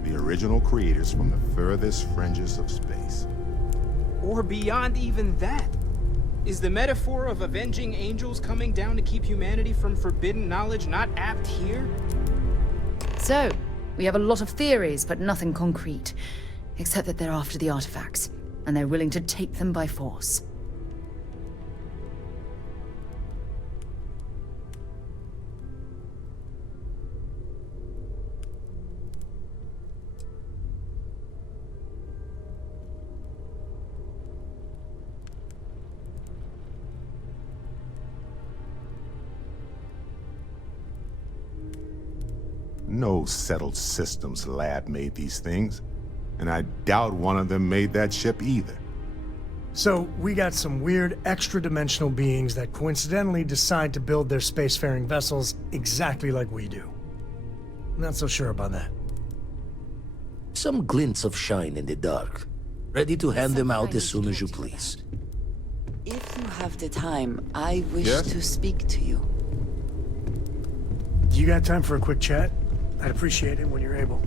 The original creators from the furthest fringes of space. Or beyond even that. Is the metaphor of avenging angels coming down to keep humanity from forbidden knowledge not apt here? So, we have a lot of theories, but nothing concrete. Except that they're after the artifacts, and they're willing to take them by force. No settled systems lab made these things, and I doubt one of them made that ship either. So, we got some weird extra-dimensional beings that coincidentally decide to build their spacefaring vessels exactly like we do. Not so sure about that. Some glints of shine in the dark. Ready to hand them out as soon as you please. If you have the time, I wish Yes? to speak to you. You got time for a quick chat? I'd appreciate it when you're able.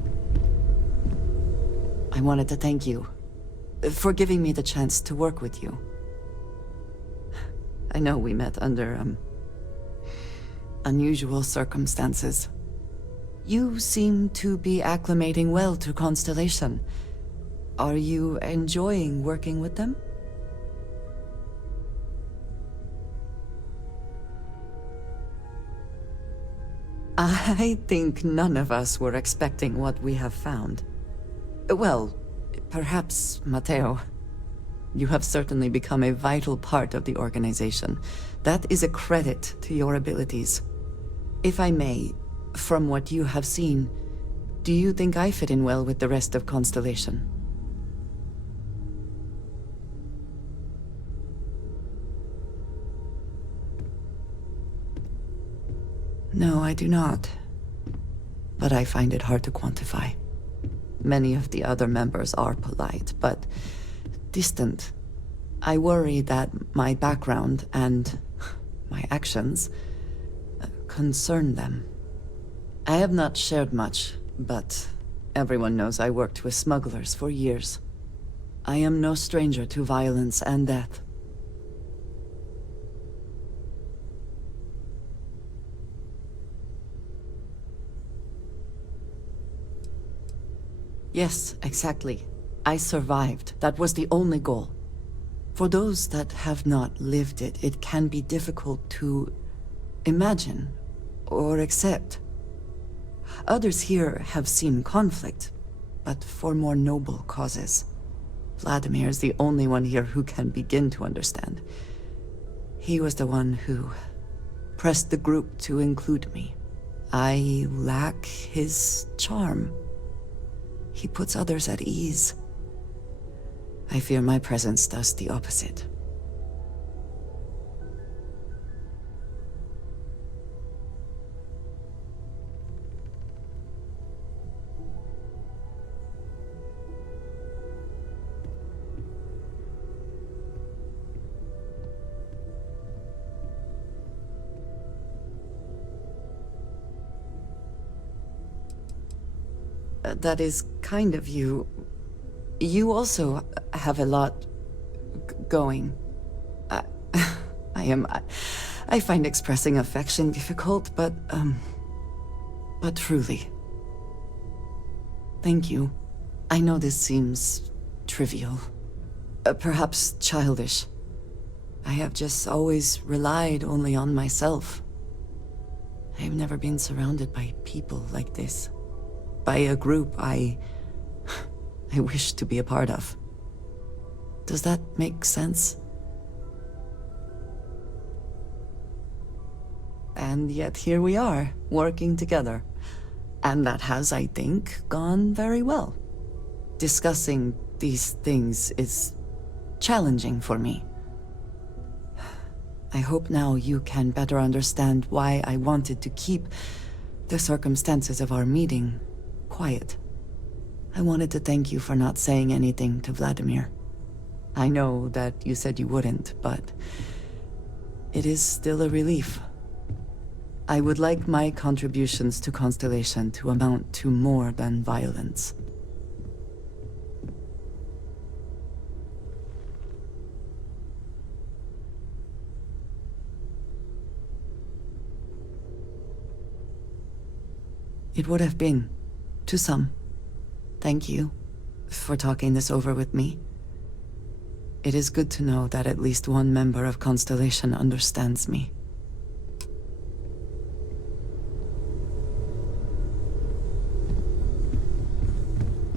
I wanted to thank you for giving me the chance to work with you. I know we met under, unusual circumstances. You seem to be acclimating well to Constellation. Are you enjoying working with them? I think none of us were expecting what we have found. Well, perhaps Matteo. You have certainly become a vital part of the organization. That is a credit to your abilities. If I may, from what you have seen, do you think I fit in well with the rest of Constellation? No, I do not. But I find it hard to quantify. Many of the other members are polite, but distant. I worry that my background and my actions concern them. I have not shared much, but everyone knows I worked with smugglers for years. I am no stranger to violence and death. Yes, exactly. I survived. That was the only goal. For those that have not lived it, it can be difficult to imagine or accept. Others here have seen conflict, but for more noble causes. Vladimir is the only one here who can begin to understand. He was the one who pressed the group to include me. I lack his charm. He puts others at ease. I fear my presence does the opposite. That is kind of you. You also have a lot going. I find expressing affection difficult, but truly. Thank you. I know this seems trivial, perhaps childish. I have just always relied only on myself. I have never been surrounded by people like this. By a group I wish to be a part of. Does that make sense? And yet here we are, working together. And that has, I think, gone very well. Discussing these things is challenging for me. I hope now you can better understand why I wanted to keep the circumstances of our meeting quiet. I wanted to thank you for not saying anything to Vladimir. I know that you said you wouldn't, but it is still a relief. I would like my contributions to Constellation to amount to more than violence. It would have been, to some. Thank you for talking this over with me. It is good to know that at least one member of Constellation understands me.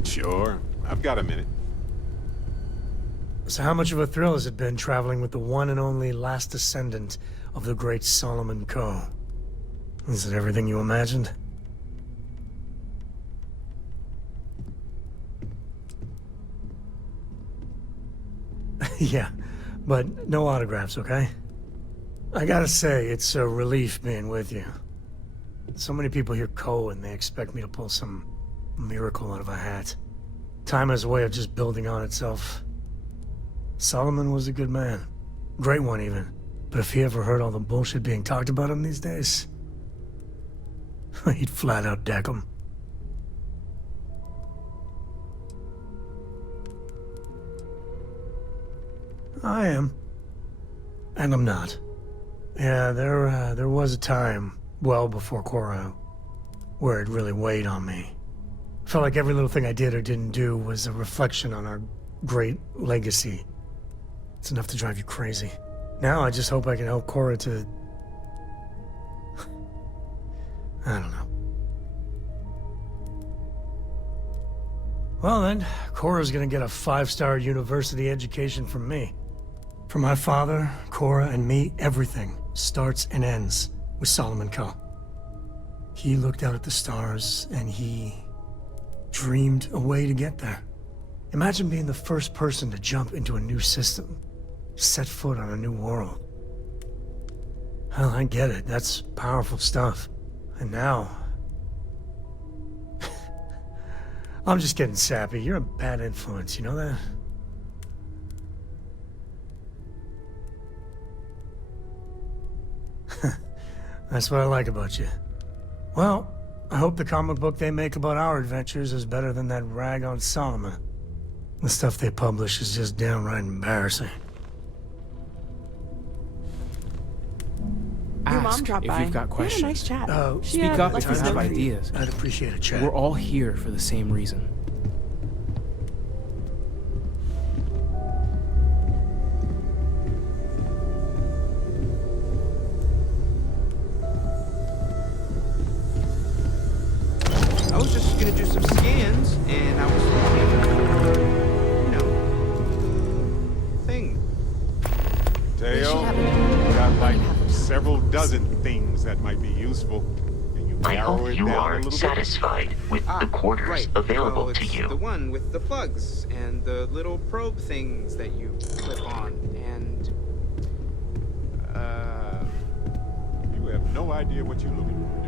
Sure, I've got a minute. So how much of a thrill has it been traveling with the one and only last descendant of the great Solomon Coe? Is it everything you imagined? Yeah, but no autographs, okay? I gotta say, it's a relief being with you. So many people hear Coe and they expect me to pull some miracle out of a hat. Time has a way of just building on itself. Solomon was a good man. Great one, even. But if he ever heard all the bullshit being talked about him these days, he'd flat out deck him. I am. And I'm not. Yeah, there was a time, well before Cora, where it really weighed on me. Felt like every little thing I did or didn't do was a reflection on our great legacy. It's enough to drive you crazy. Now I just hope I can help Cora to... I don't know. Well then, Cora's gonna get a 5-star university education from me. For my father, Cora, and me, everything starts and ends with Solomon Coe. He looked out at the stars, and he dreamed a way to get there. Imagine being the first person to jump into a new system, set foot on a new world. Hell, I get it. That's powerful stuff. And now... I'm just getting sappy. You're a bad influence, you know that? That's what I like about you. Well, I hope the comic book they make about our adventures is better than that rag on Solomon. The stuff they publish is just downright embarrassing. Ask Your mom dropped by. if you've got questions. We had a nice chat. Speak up if you have ideas. I'd appreciate a chat. We're all here for the same reason. I was just gonna do some scans, and I was thinking, you know, thing. Teo, got like several dozen things that might be useful. Can you I narrow hope it you down a are little bit? satisfied with the quarters right. available Well, to it's you. the one with the plugs and the little probe things that you clip on, and You have no idea what you're looking for.